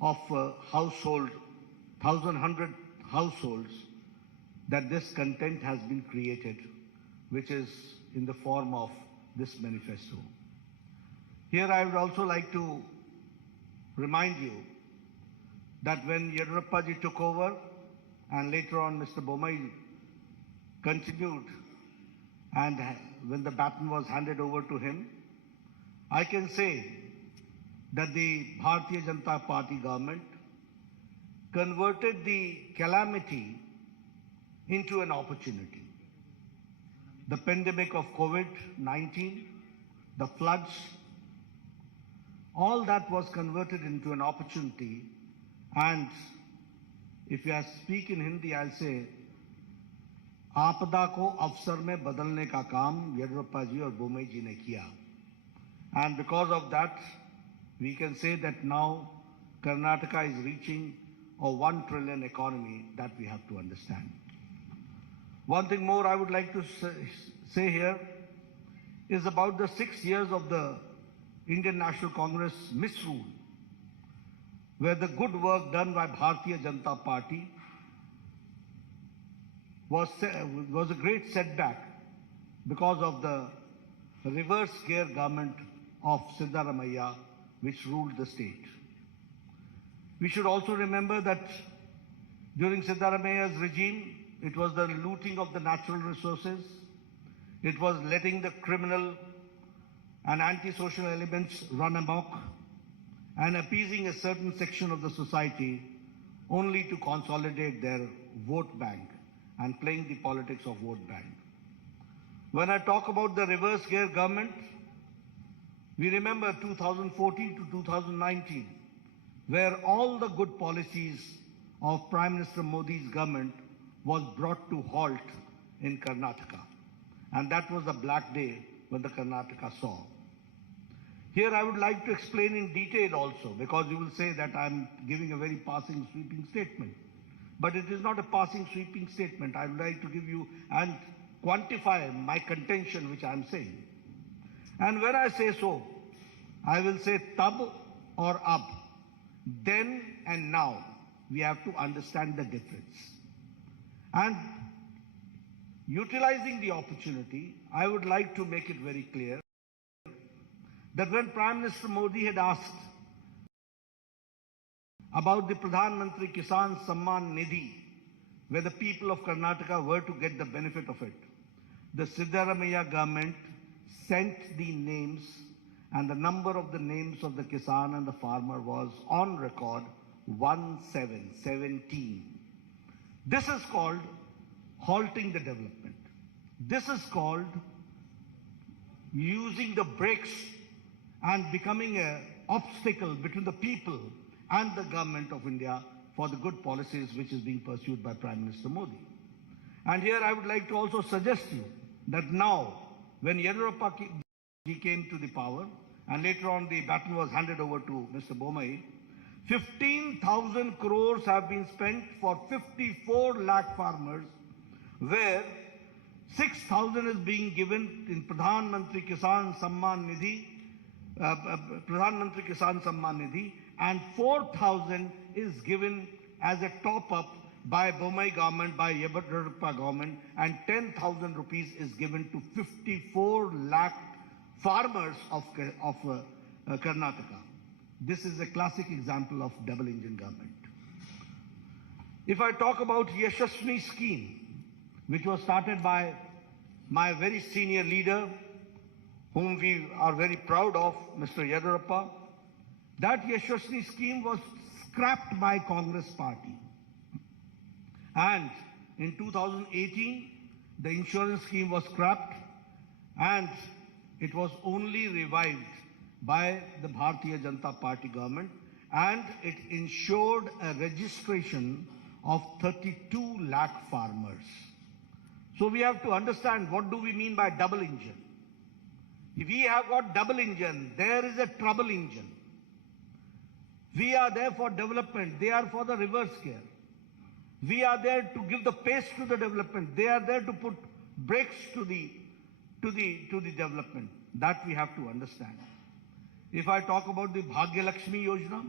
of households that this content has been created, which is in the form of this manifesto. Here I would also like to remind you that when Yediyurappa ji took over and later on Mr. Bommai continued, and when the baton was handed over to him, I can say that the Bharatiya Janata Party government converted the calamity into an opportunity. The pandemic of COVID-19, the floods, all that was converted into an opportunity. And if I speak in Hindi, I'll say, आपदा को अवसर में बदलने का काम येडियुरप्पा जी और बोम्मई जी ने किया. And because of that, we can say that now Karnataka is reaching a 1 trillion economy that we have to understand. One thing more I would like to say here is about the 6 years of the Indian National Congress misrule, where the good work done by Bharatiya Janata Party was a great setback because of the reverse gear government of Siddaramaiah, which ruled the state. We should also remember that during Siddaramaiah's regime, it was the looting of the natural resources, it was letting the criminal and antisocial elements run amok, and appeasing a certain section of the society only to consolidate their vote bank and playing the politics of vote bank. When I talk about the reverse gear government, we remember 2014 to 2019, where all the good policies of Prime Minister Modi's government was brought to halt in Karnataka. And that was a black day when the Karnataka saw. Here I would like to explain in detail also, because you will say that I'm giving a very passing sweeping statement. But it is not a passing sweeping statement. I would like to give you and quantify my contention which I am saying. And when I say so, I will say tab or ab. Then and now, we have to understand the difference. And utilizing the opportunity, I would like to make it very clear that when Prime Minister Modi had asked about the Pradhan Mantri Kisan Samman Nidhi, where the people of Karnataka were to get the benefit of it, the Siddaramaiah government sent the names, and the number of the names of the Kisan and the farmer was on record 1717. This is called halting the development. This is called using the brakes and becoming an obstacle between the people and the government of India for the good policies which is being pursued by Prime Minister Modi. And here I would like to also suggest you that now, when Yediyurappa came to the power, and later on the baton was handed over to Mr. Bommai, 15,000 crores have been spent for 54 lakh farmers, where 6,000 is being given in Pradhan Mantri Kisan Samman Nidhi, and 4,000 is given as a top-up by Bommai government, by Yediyurappa government, and 10,000 rupees is given to 54 lakh farmers of Karnataka. This is a classic example of double-engine government. If I talk about Yashasvi scheme, which was started by my very senior leader, whom we are very proud of, Mr. Yediyurappa, that Yashasvi scheme was scrapped by Congress party. And in 2018, the insurance scheme was scrapped, and it was only revived by the Bharatiya Janata Party government, and it ensured a registration of 32 lakh farmers. So we have to understand, what do we mean by double engine? If we have got double engine, there is a trouble engine. We are there for development, they are for the reverse gear. We are there to give the pace to the development, they are there to put brakes to the development. That we have to understand. If I talk about the Bhagya Lakshmi Yojana,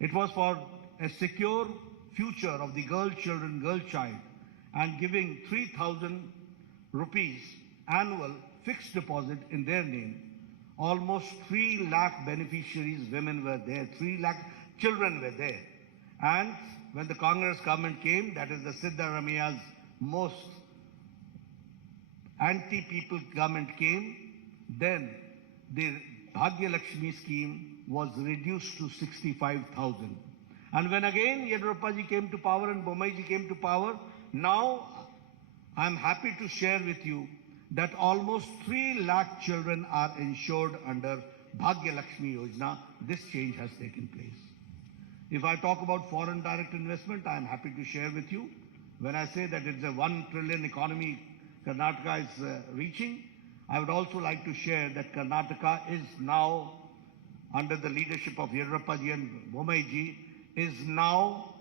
it was for a secure future of the girl child, and giving 3,000 rupees annual fixed deposit in their name. Almost 3 lakh beneficiaries, women were there, 3 lakh children were there. And when the Congress government came, that is the Siddaramaiah's most anti-people government came, then the Bhagya Lakshmi scheme was reduced to 65,000. And when again Yediyurappa ji came to power and Bommai ji came to power, now I am happy to share with you that almost 3 lakh children are insured under Bhagya Lakshmi Yojana. This change has taken place. If I talk about foreign direct investment, I am happy to share with you. When I say that it's a 1 trillion economy Karnataka is reaching, I would also like to share that Karnataka is now, under the leadership of Yediyurappa ji and Bommai ji, is now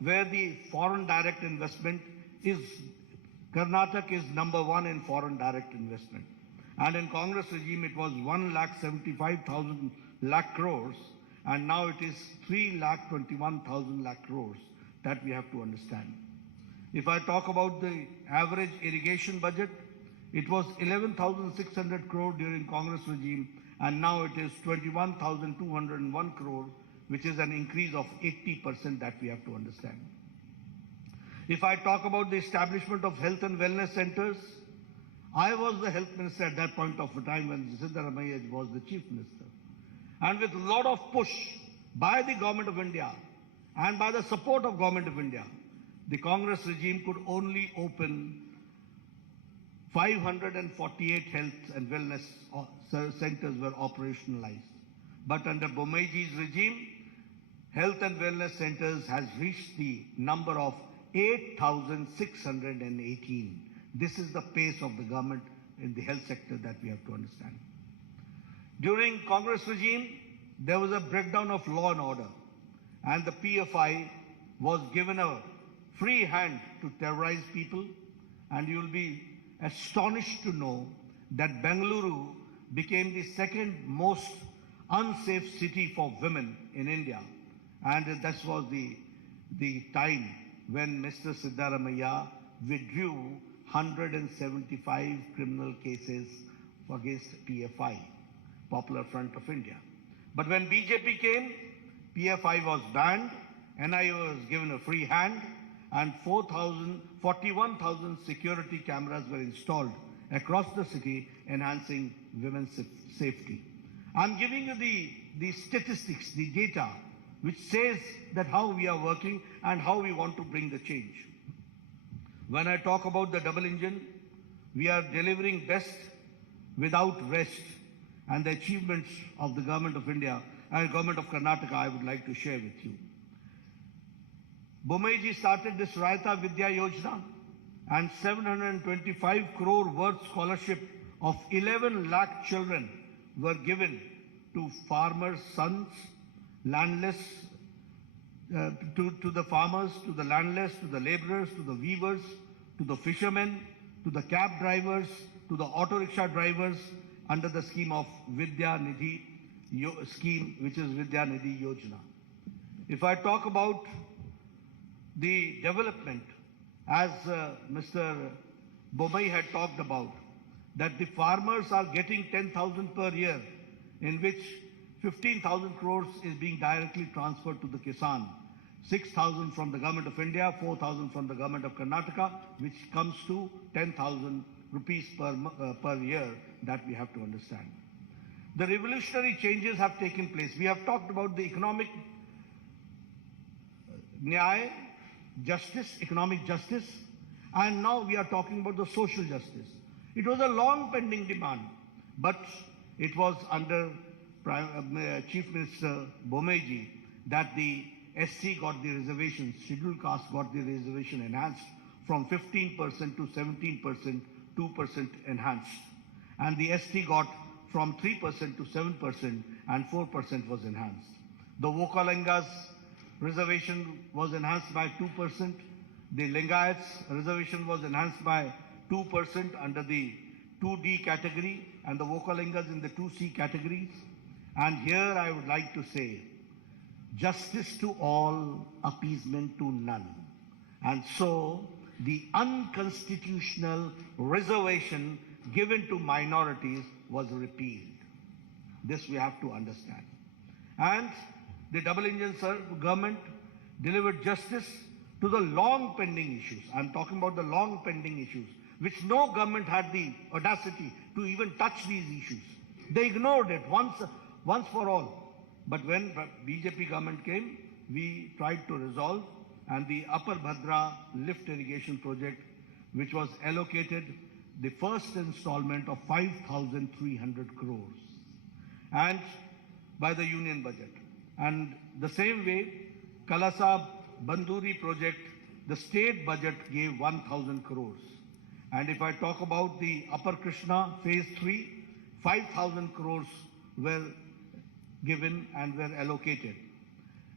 where the foreign direct investment is, Karnataka is number 1 in foreign direct investment. And in Congress regime, it was 1,75,000 lakh crores, and now it is 3,21,000 lakh crores. That we have to understand. If I talk about the average irrigation budget, it was 11,600 crore during Congress regime, and now it is 21,201 crore, which is an increase of 80%. That we have to understand. If I talk about the establishment of health and wellness centers, I was the health minister at that point of time when Siddaramaiah was the chief minister. And with a lot of push by the government of India and by the support of government of India, the Congress regime could only open 548 health and wellness centers were operationalized. But under Bomeji's regime, health and wellness centers has reached the number of 8,618. This is the pace of the government in the health sector that we have to understand. During Congress regime, there was a breakdown of law and order, and the PFI was given a free hand to terrorize people, and you will be astonished to know that Bengaluru became the second most unsafe city for women in India. And that was the time when Mr. Siddaramaiah withdrew 175 criminal cases against PFI, Popular Front of India. But when BJP came, PFI was banned, NIA was given a free hand, and 41,000 security cameras were installed across the city, enhancing women's safety. I'm giving you the statistics, the data, which says that how we are working and how we want to bring the change. When I talk about the double engine, we are delivering best without rest, and the achievements of the Government of India and Government of Karnataka I would like to share with you. Bomeji started this Raita Vidya Yojana, and 725 crore worth scholarship of 11 lakh children were given to farmers' sons, landless, to the farmers, to the landless, to the laborers, to the weavers, to the fishermen, to the cab drivers, to the auto rickshaw drivers under the scheme of Vidya Nidhi scheme, which is Vidya Nidhi Yojana. If I talk about the development, as Mr. Bobai had talked about, that the farmers are getting 10,000 per year, in which 15,000 crores is being directly transferred to the Kisan, 6,000 from the Government of India, 4,000 from the Government of Karnataka, which comes to 10,000 rupees per year, that we have to understand. The revolutionary changes have taken place. We have talked about the economic nyaya, justice, economic justice, and now we are talking about the social justice. It was a long pending demand, but it was under Chief Minister Bomeji that the SC got the reservation, scheduled caste got the reservation enhanced from 15% to 17%, 2% enhanced. And the ST got from 3% to 7% and 4% was enhanced. The Vokalingas reservation was enhanced by 2%. The Lingayats reservation was enhanced by 2% under the 2D category and the Vokalingas in the 2C categories. And here I would like to say, justice to all, appeasement to none. And so the unconstitutional reservation given to minorities was repealed. This we have to understand. And the double engine government delivered justice to the long pending issues. I'm talking about the long pending issues, which no government had the audacity to even touch these issues. They ignored it once for all. But when BJP government came, we tried to resolve, and the Upper Bhadra lift irrigation project, which was allocated the first installment of 5,300 crores and by the union budget. And the same way, Kalasa Banduri project, the state budget gave 1,000 crores. And if I talk about the Upper Krishna phase 3, 5,000 crores were given and were allocated.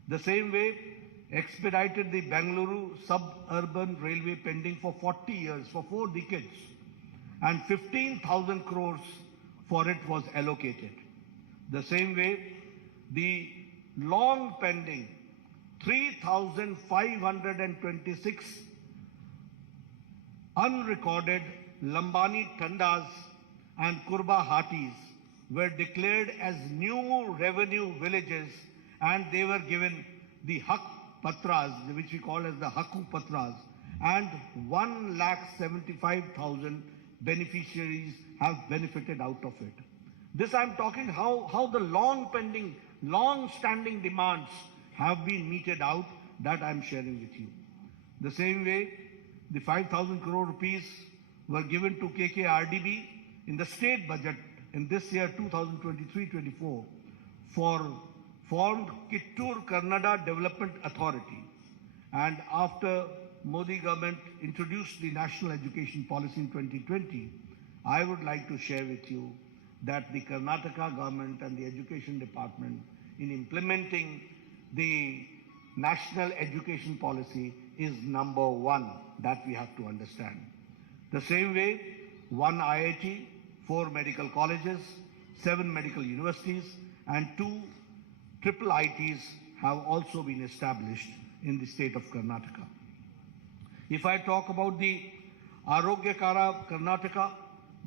The same way, expedited the Bengaluru suburban railway pending for 40 years, for 4 decades, and 15,000 crores for it was allocated. The same way, the long pending 3,526 unrecorded Lambani Tandas and Kurba Hatis were declared as new revenue villages, and they were given the Hak Patras, which we call as the Haku Patras, and 1,75,000 beneficiaries have benefited out of it. This I'm talking how the long pending, long standing demands have been meted out, that I'm sharing with you. The same way, the 5,000 crore rupees were given to KKRDB in the state budget in this year 2023-24 for formed Kittur Kannada Development Authority. And after Modi government introduced the national education policy in 2020, I would like to share with you that the Karnataka government and the education department in implementing the national education policy is number one. That we have to understand. The same way, 1 IIT, 4 medical colleges, 7 medical universities, and 2 triple ITs have also been established in the state of Karnataka. If I talk about the Arogyakara Karnataka,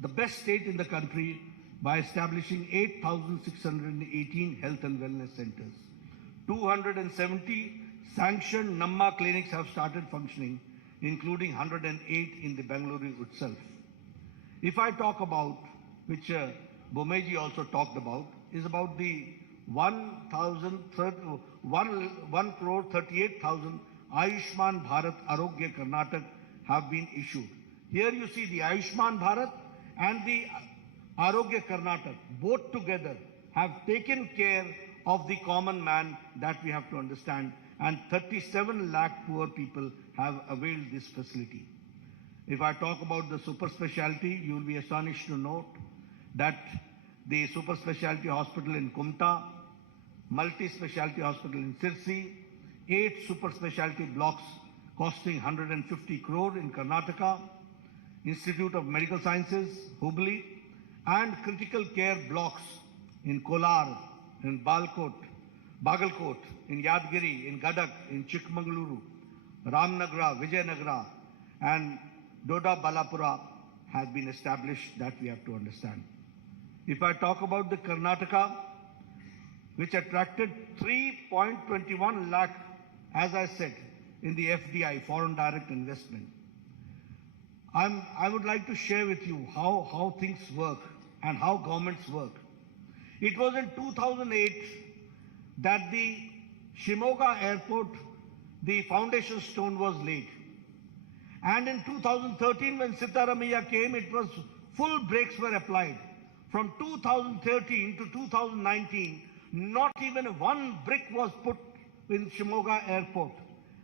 the best state in the country by establishing 8,618 health and wellness centers. 270 sanctioned Namma clinics have started functioning, including 108 in the Bengaluru itself. If I talk about, which Bomeji also talked about, is about the 1,38,000 Ayushman Bharat Arogya Karnataka have been issued. Here you see the Ayushman Bharat and the Arogya Karnataka, both together have taken care of the common man, that we have to understand, and 37 lakh poor people have availed this facility. If I talk about the super specialty, you will be astonished to note that the super specialty hospital in Kumta, multi-specialty hospital in Sirsi, 8 super specialty blocks costing 150 crore in Karnataka, Institute of Medical Sciences, Hubli, and critical care blocks in Kolar, in Bagalkot, in Yadgiri, in Gadak, in Chikmagaluru, Ramnagara, Vijayanagara, and Doda Balapura has been established, that we have to understand. If I talk about the Karnataka, which attracted 3.21 lakh, as I said, in the FDI, foreign direct investment. I would like to share with you how things work and how governments work. It was in 2008 that the Shimoga airport, the foundation stone was laid. And in 2013, when Sitaramaiah came, it was full brakes were applied. From 2013 to 2019, not even one brick was put in Shimoga airport.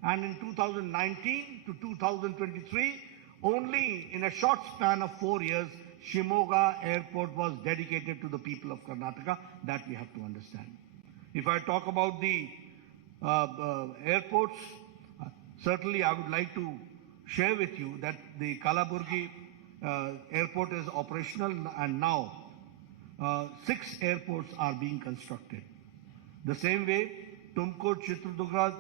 And in 2019 to 2023, only in a short span of 4 years, Shimoga airport was dedicated to the people of Karnataka. That we have to understand. If I talk about the airports, certainly I would like to share with you that the Kalaburgi airport is operational, and now 6 airports are being constructed. The same way, Tumkur, Chitradurga,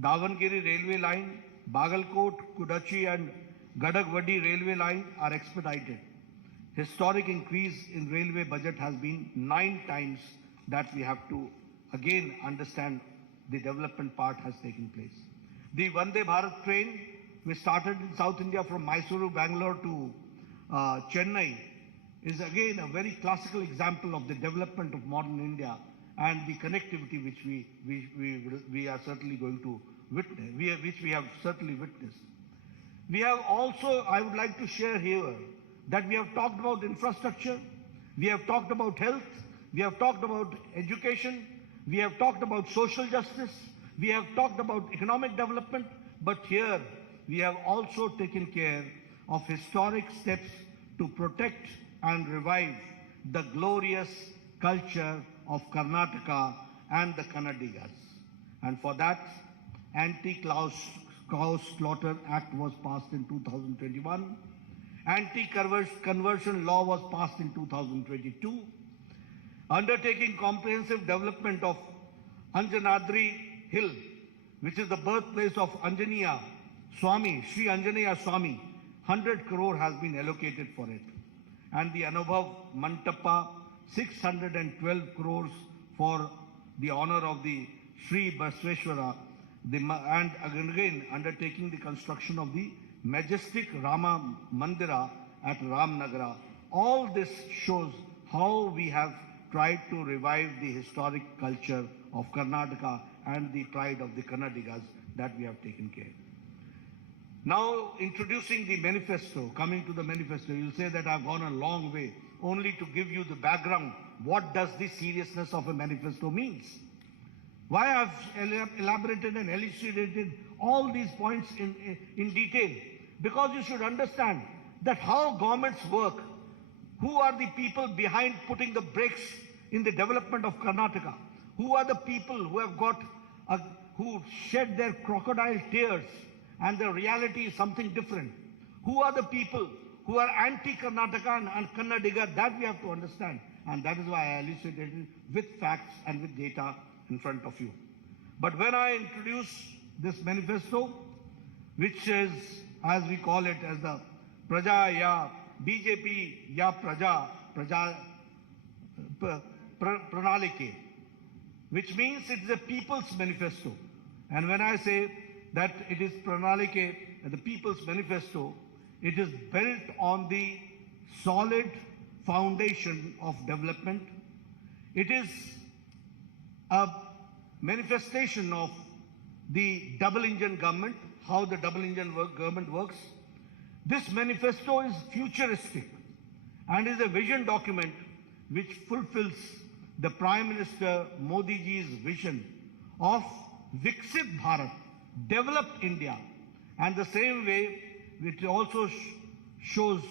Davangere railway line, Bagalkot, Kudachi and Gadagwadi railway line are expedited. Historic increase in railway budget has been 9 times, that we have to again understand the development part has taken place. The Vande Bharat train, which started in South India from Mysuru, Bangalore to Chennai, is again a very classical example of the development of modern India and the connectivity which we are certainly going to witness, which we have certainly witnessed. We have also, I would like to share here, that we have talked about infrastructure, we have talked about health, we have talked about education, we have talked about social justice, we have talked about economic development, but here we have also taken care of historic steps to protect and revive the glorious culture of Karnataka and the Kannadigas. And for that, Anti-Cow Slaughter Act was passed in 2021. Anti-conversion law was passed in 2022. Undertaking comprehensive development of Anjanadri Hill, which is the birthplace of Anjaneya Swami, Sri Anjaneya Swami, 100 crore has been allocated for it. And the Anubhav Mantapa, 612 crores for the honor of the Sri Basveshwara, and again undertaking the construction of the majestic Rama Mandira at Ramnagara. All this shows how we have tried to revive the historic culture of Karnataka and the pride of the Kannadigas, that we have taken care. Now, introducing the manifesto, coming to the manifesto, you'll say that I've gone a long way only to give you the background. What does the seriousness of a manifesto means? Why I've elaborated and elucidated all these points in detail? Because you should understand that how governments work, who are the people behind putting the brakes in the development of Karnataka, who are the people who have who shed their crocodile tears and the reality is something different. Who are the people who are anti-Karnataka and Kannadiga? That we have to understand. And that is why I elucidated with facts and with data in front of you. But when I introduce this manifesto, which is, as we call it, as the Praja Ya BJP Ya Praja Pranalike, which means it is a people's manifesto. And when I say that it is Pranalike, the people's manifesto, it is built on the solid foundation of development. It is a manifestation of the double engine government, how the double engine government works. This manifesto is futuristic and is a vision document which fulfills the Prime Minister Modi ji's vision of Viksit Bharat, developed India, and the same way it also shows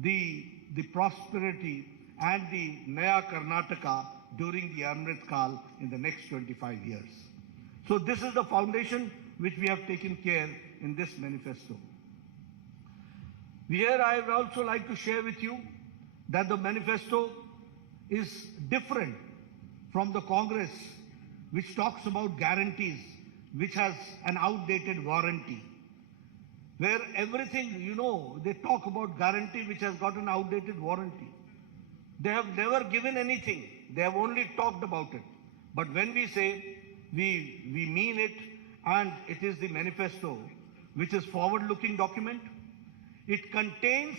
the prosperity and the Naya Karnataka during the Amrit Kal in the next 25 years. So this is the foundation which we have taken care in this manifesto. Here I would also like to share with you that the manifesto is different from the Congress, which talks about guarantees, which has an outdated warranty. Where everything, they talk about guarantee which has got an outdated warranty. They have never given anything. They have only talked about it. But when we say we mean it, and it is the manifesto, which is forward-looking document, it contains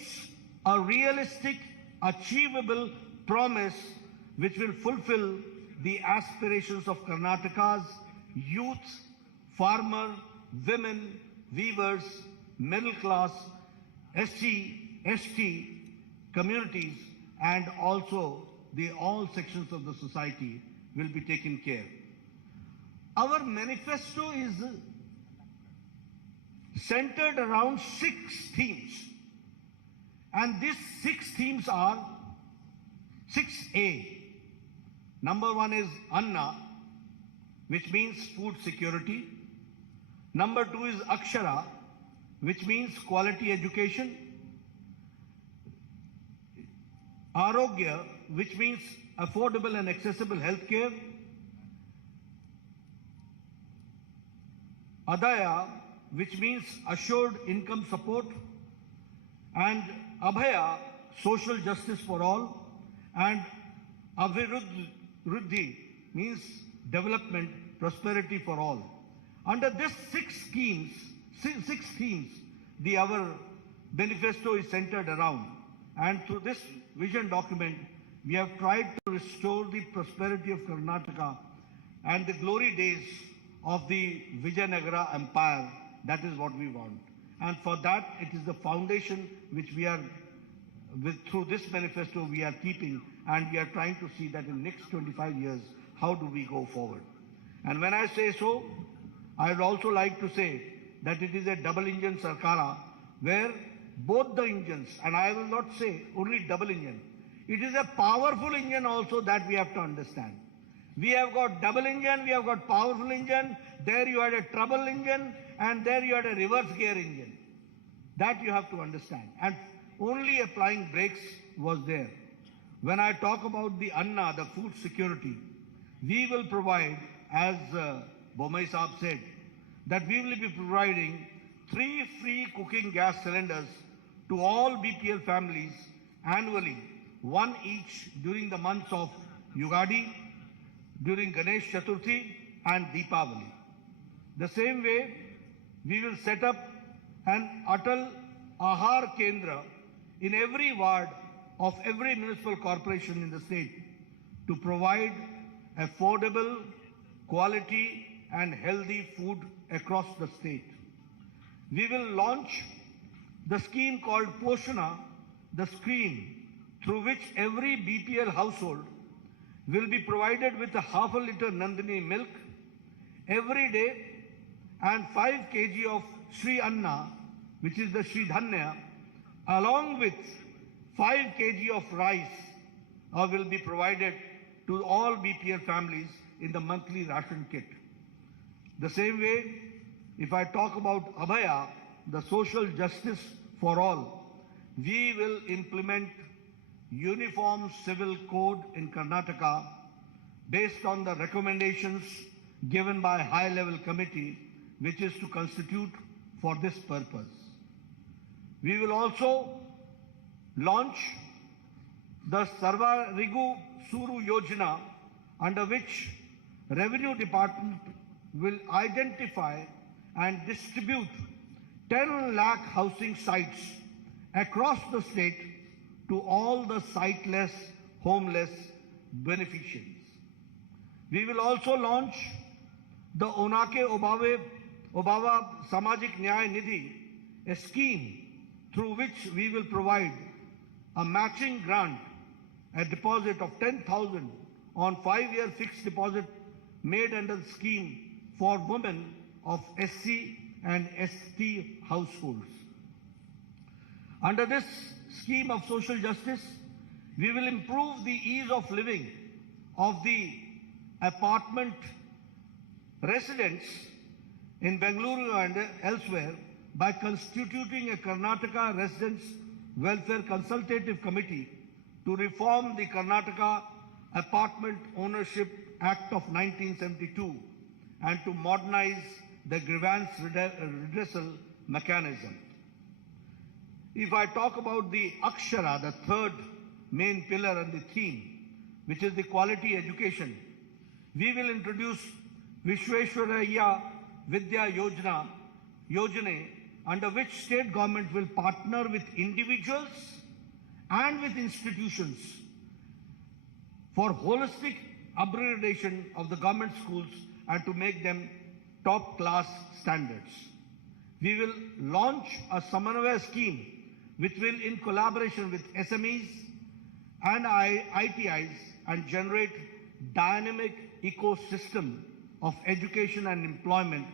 a realistic, achievable promise which will fulfill the aspirations of Karnataka's youth, farmer, women, weavers, middle class, SC, ST communities, and also all sections of the society will be taken care. Our manifesto is centered around 6 themes. And these 6 themes are 6A. Number 1 is Anna, which means food security. Number 2 is Akshara, which means quality education. Arogya, which means affordable and accessible health care. Adaya, which means assured income support. And Abhaya, social justice for all. And Aviruddhi means development, prosperity for all. Under this 6 themes, our manifesto is centered around. And through this vision document, we have tried to restore the prosperity of Karnataka and the glory days of the Vijayanagara Empire. That is what we want. And for that, it is the foundation which we are, through this manifesto, we are keeping, and we are trying to see that in the next 25 years, how do we go forward. And when I say so, I would also like to say that it is a double engine Sarkara, where both the engines, and I will not say only double engine, it is a powerful engine also that we have to understand. We have got double engine, we have got powerful engine, there you had a trouble engine, and there you had a reverse gear engine. That you have to understand. And only applying brakes was there. When I talk about the Anna, the food security, we will provide, as Bomai Saab said, that we will be providing 3 free cooking gas cylinders to all BPL families annually, 1 each during the months of Yugadi, during Ganesh Chaturthi and Deepavali. The same way, we will set up an Atal Ahar Kendra in every ward of every municipal corporation in the state to provide affordable, quality and healthy food across the state. we will launch the scheme called Poshana, the scheme through which every BPL household will be provided with a half a liter Nandini milk every day and 5 kg of Sri Anna, which is the Sri Dhanya, along with 5 kg of rice will be provided to all BPL families in the monthly ration kit. The same way, if I talk about Abhaya, the social justice for all, we will implement uniform civil code in Karnataka based on the recommendations given by a high-level committee which is to constitute for this purpose. We will also launch the Sarva Rigu Suru Yojana, under which Revenue Department will identify and distribute 10 lakh housing sites across the state to all the siteless, homeless beneficiaries. We will also launch the Onake Obava Samajik Nyaya Nidhi, a scheme through which we will provide a matching grant, a deposit of 10,000 on 5-year fixed deposit made under the scheme for women of SC and ST households. Under this scheme of social justice, we will improve the ease of living of the apartment residents in Bengaluru and elsewhere by constituting a Karnataka Residents Welfare Consultative Committee to reform the Karnataka Apartment Ownership Act of 1972 and to modernize the grievance redressal mechanism. If I talk about the Akshara, the third main pillar and the theme, which is the quality education, we will introduce Vishweshwaraya Vidya Yojana, under which state government will partner with individuals and with institutions for holistic upgradation of the government schools and to make them top class standards. We will launch a Samanvaya scheme which will, in collaboration with SMEs and ITIs, and generate dynamic ecosystem of education and employment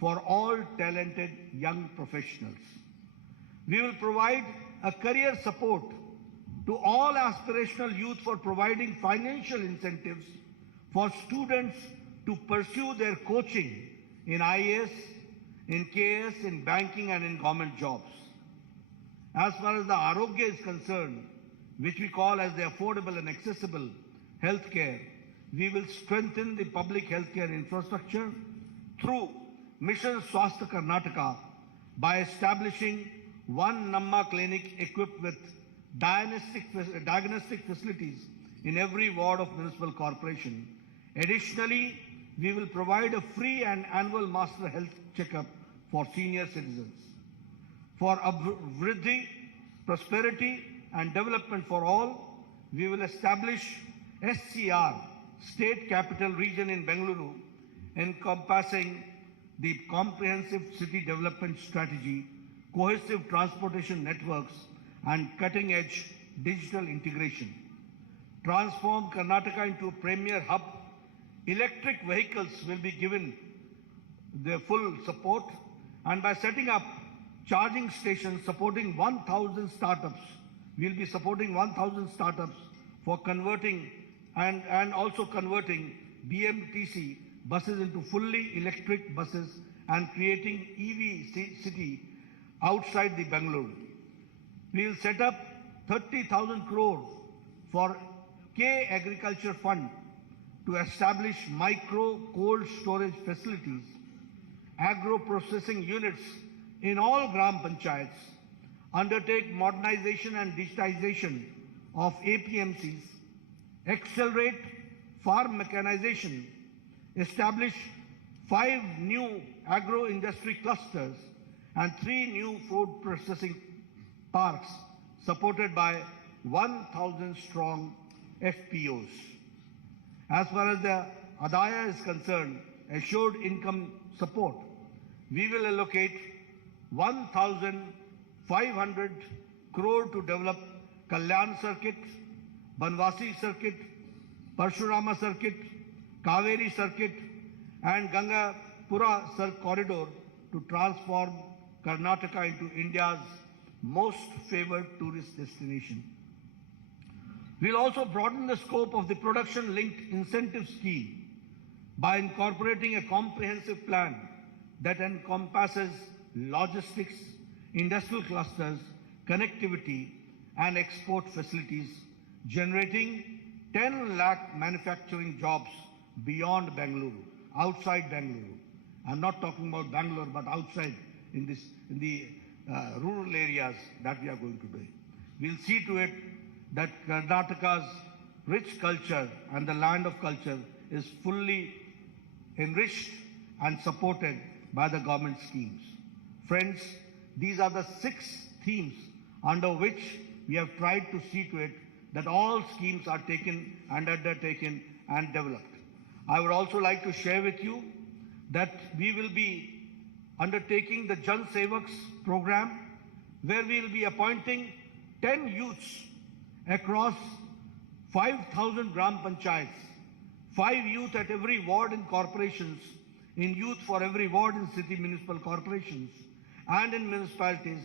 for all talented young professionals. We will provide a career support to all aspirational youth for providing financial incentives for students to pursue their coaching in IAS, in KS, in banking and in government jobs. As far as the Arogya is concerned, which we call as the affordable and accessible healthcare, we will strengthen the public healthcare infrastructure through Mission Swasthya Karnataka by establishing one Namma clinic equipped with diagnostic facilities in every ward of municipal corporation. Additionally, we will provide a free and annual master health checkup for senior citizens. For Vriddhi, prosperity and development for all, we will establish SCR, State Capital Region in Bengaluru, encompassing the comprehensive city development strategy, cohesive transportation networks, and cutting-edge digital integration. Transform Karnataka into a premier hub. Electric vehicles will be given their full support, and by setting up charging stations supporting 1,000 startups, we'll be supporting 1,000 startups for converting and also converting BMTC buses into fully electric buses and creating EV city outside the Bengaluru. We will set up 30,000 crore for K Agriculture Fund to establish micro cold storage facilities, agro processing units in all Gram Panchayats, undertake modernization and digitization of APMCs, accelerate farm mechanization, establish 5 new agro-industry clusters and 3 new food processing parks supported by 1,000 strong FPOs. As far as the Adaya is concerned, assured income support, we will allocate 1,500 crore to develop Kalyan Circuit, Banwasi Circuit, Parshurama Circuit, Kaveri Circuit, and Gangapura corridor to transform Karnataka into India's most favored tourist destination. We'll also broaden the scope of the production-linked incentive scheme by incorporating a comprehensive plan that encompasses logistics, industrial clusters, connectivity, and export facilities, generating 10 lakh manufacturing jobs beyond Bengaluru, outside Bengaluru. I'm not talking about Bangalore, but outside in the rural areas that we are going to do. We'll see to it that Karnataka's rich culture and the land of culture is fully enriched and supported by the government schemes. Friends, these are the 6 themes under which we have tried to see to it that all schemes are taken and undertaken and developed. I would also like to share with you that we will be undertaking the Jan Sevaks program, where we will be appointing 10 youths across 5,000 Gram Panchayats, 5 youth at every ward in corporations, in youth for every ward in city municipal corporations, and in municipalities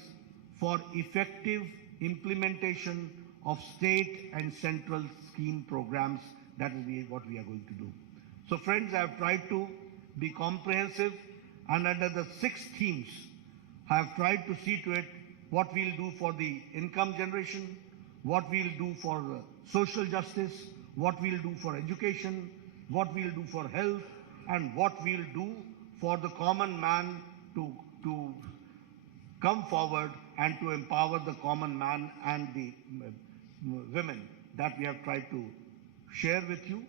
for effective implementation of state and central scheme programs. That is what we are going to do. So friends, I have tried to be comprehensive, and under the 6 themes, I have tried to see to it what we'll do for the income generation, what we'll do for social justice, what we'll do for education, what we'll do for health, and what we'll do for the common man to come forward and to empower the common man and the women that we have tried to share with you.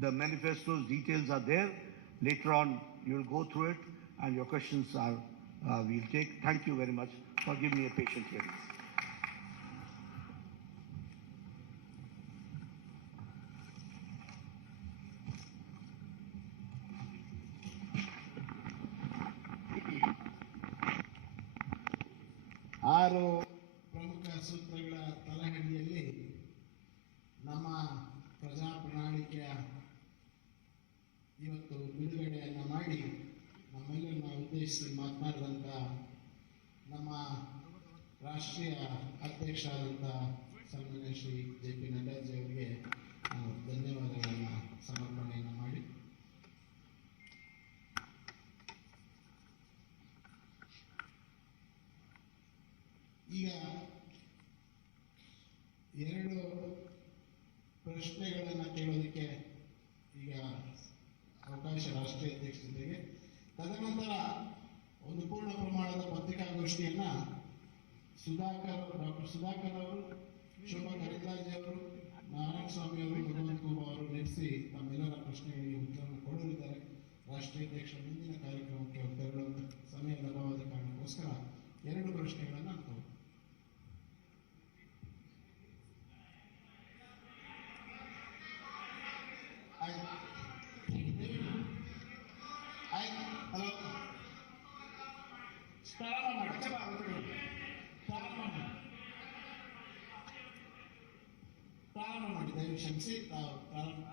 The manifesto's details are there. Later on, you will go through it, and your questions we'll take. Thank you very much for giving me a patient hearing. ಆರು ಪ್ರಮುಖ ಸೂತ್ರಗಳ ತಲಹದಿಯಲ್ಲಿ ನಮ್ಮ ಪ್ರಜಾ ಪ್ರಣಾಳಿಕೆಯ ಇವತ್ತು ಬಿಡುಗಡೆಯನ್ನು ಮಾಡಿ ನಮ್ಮೆಲ್ಲರನ್ನ ಉದ್ದೇಶಿಸಿ ಮಾತನಾಡಿದಂಥ ನಮ್ಮ ರಾಷ್ಟ್ರೀಯ ಅಧ್ಯಕ್ಷರಾದಂಥ ಸನ್ಮಾನ್ಯ ಶ್ರೀ JP ನಡ್ಡಾಜಿ ಅವರಿಗೆ ನಾನು ಧನ್ಯವಾದಗಳನ್ನು ಸಮರ್ಪಣೆಯನ್ನು ಮಾಡಿ ಈಗ 2 ಪ್ರಶ್ನೆಗಳನ್ನು ಕೇಳೋದಕ್ಕೆ ಈಗ ಅವಕಾಶ ರಾಷ್ಟ್ರೀಯ ಅಧ್ಯಕ್ಷರಿಗೆ. ತದನಂತರ ಒಂದು ಪೂರ್ಣ ಪ್ರಮಾಣದ ಪತ್ರಿಕಾಗೋಷ್ಠಿಯನ್ನು ಡಾಕ್ಟರ್ ಸುಧಾಕರ್ ಅವರು, ಶೋಭಾ ಕರಂದ್ಲಾಜೆ ಅವರು, ನಾರಾಯಣ ಸ್ವಾಮಿ ಅವರು, ಭಗವಂತ ಕೋಬಾ ಅವರು ನಡೆಸಿ ತಮ್ಮೆಲ್ಲರ ಪ್ರಶ್ನೆಗಳಿಗೆ ಉತ್ತರವನ್ನು ಕೊಡಲಿದ್ದಾರೆ. ರಾಷ್ಟ್ರೀಯ ಅಧ್ಯಕ್ಷರ ಮುಂದಿನ ಕಾರ್ಯಕ್ರಮಕ್ಕೆ ತೆರಳುವಂಥ ಸಮಯ ಲಭ್ಯವಾದ ಕಾರಣಕ್ಕೋಸ್ಕರ 2 ಪ್ರಶ್ನೆಗಳನ್ನು ನಾನು ಹಲೋ ಪ್ರಾರಂಭ ಮಾಡಿ ದಯವಿಟ್ಟು ಕ್ಷಮಿಸಿ ಪ್ರಾರಂಭ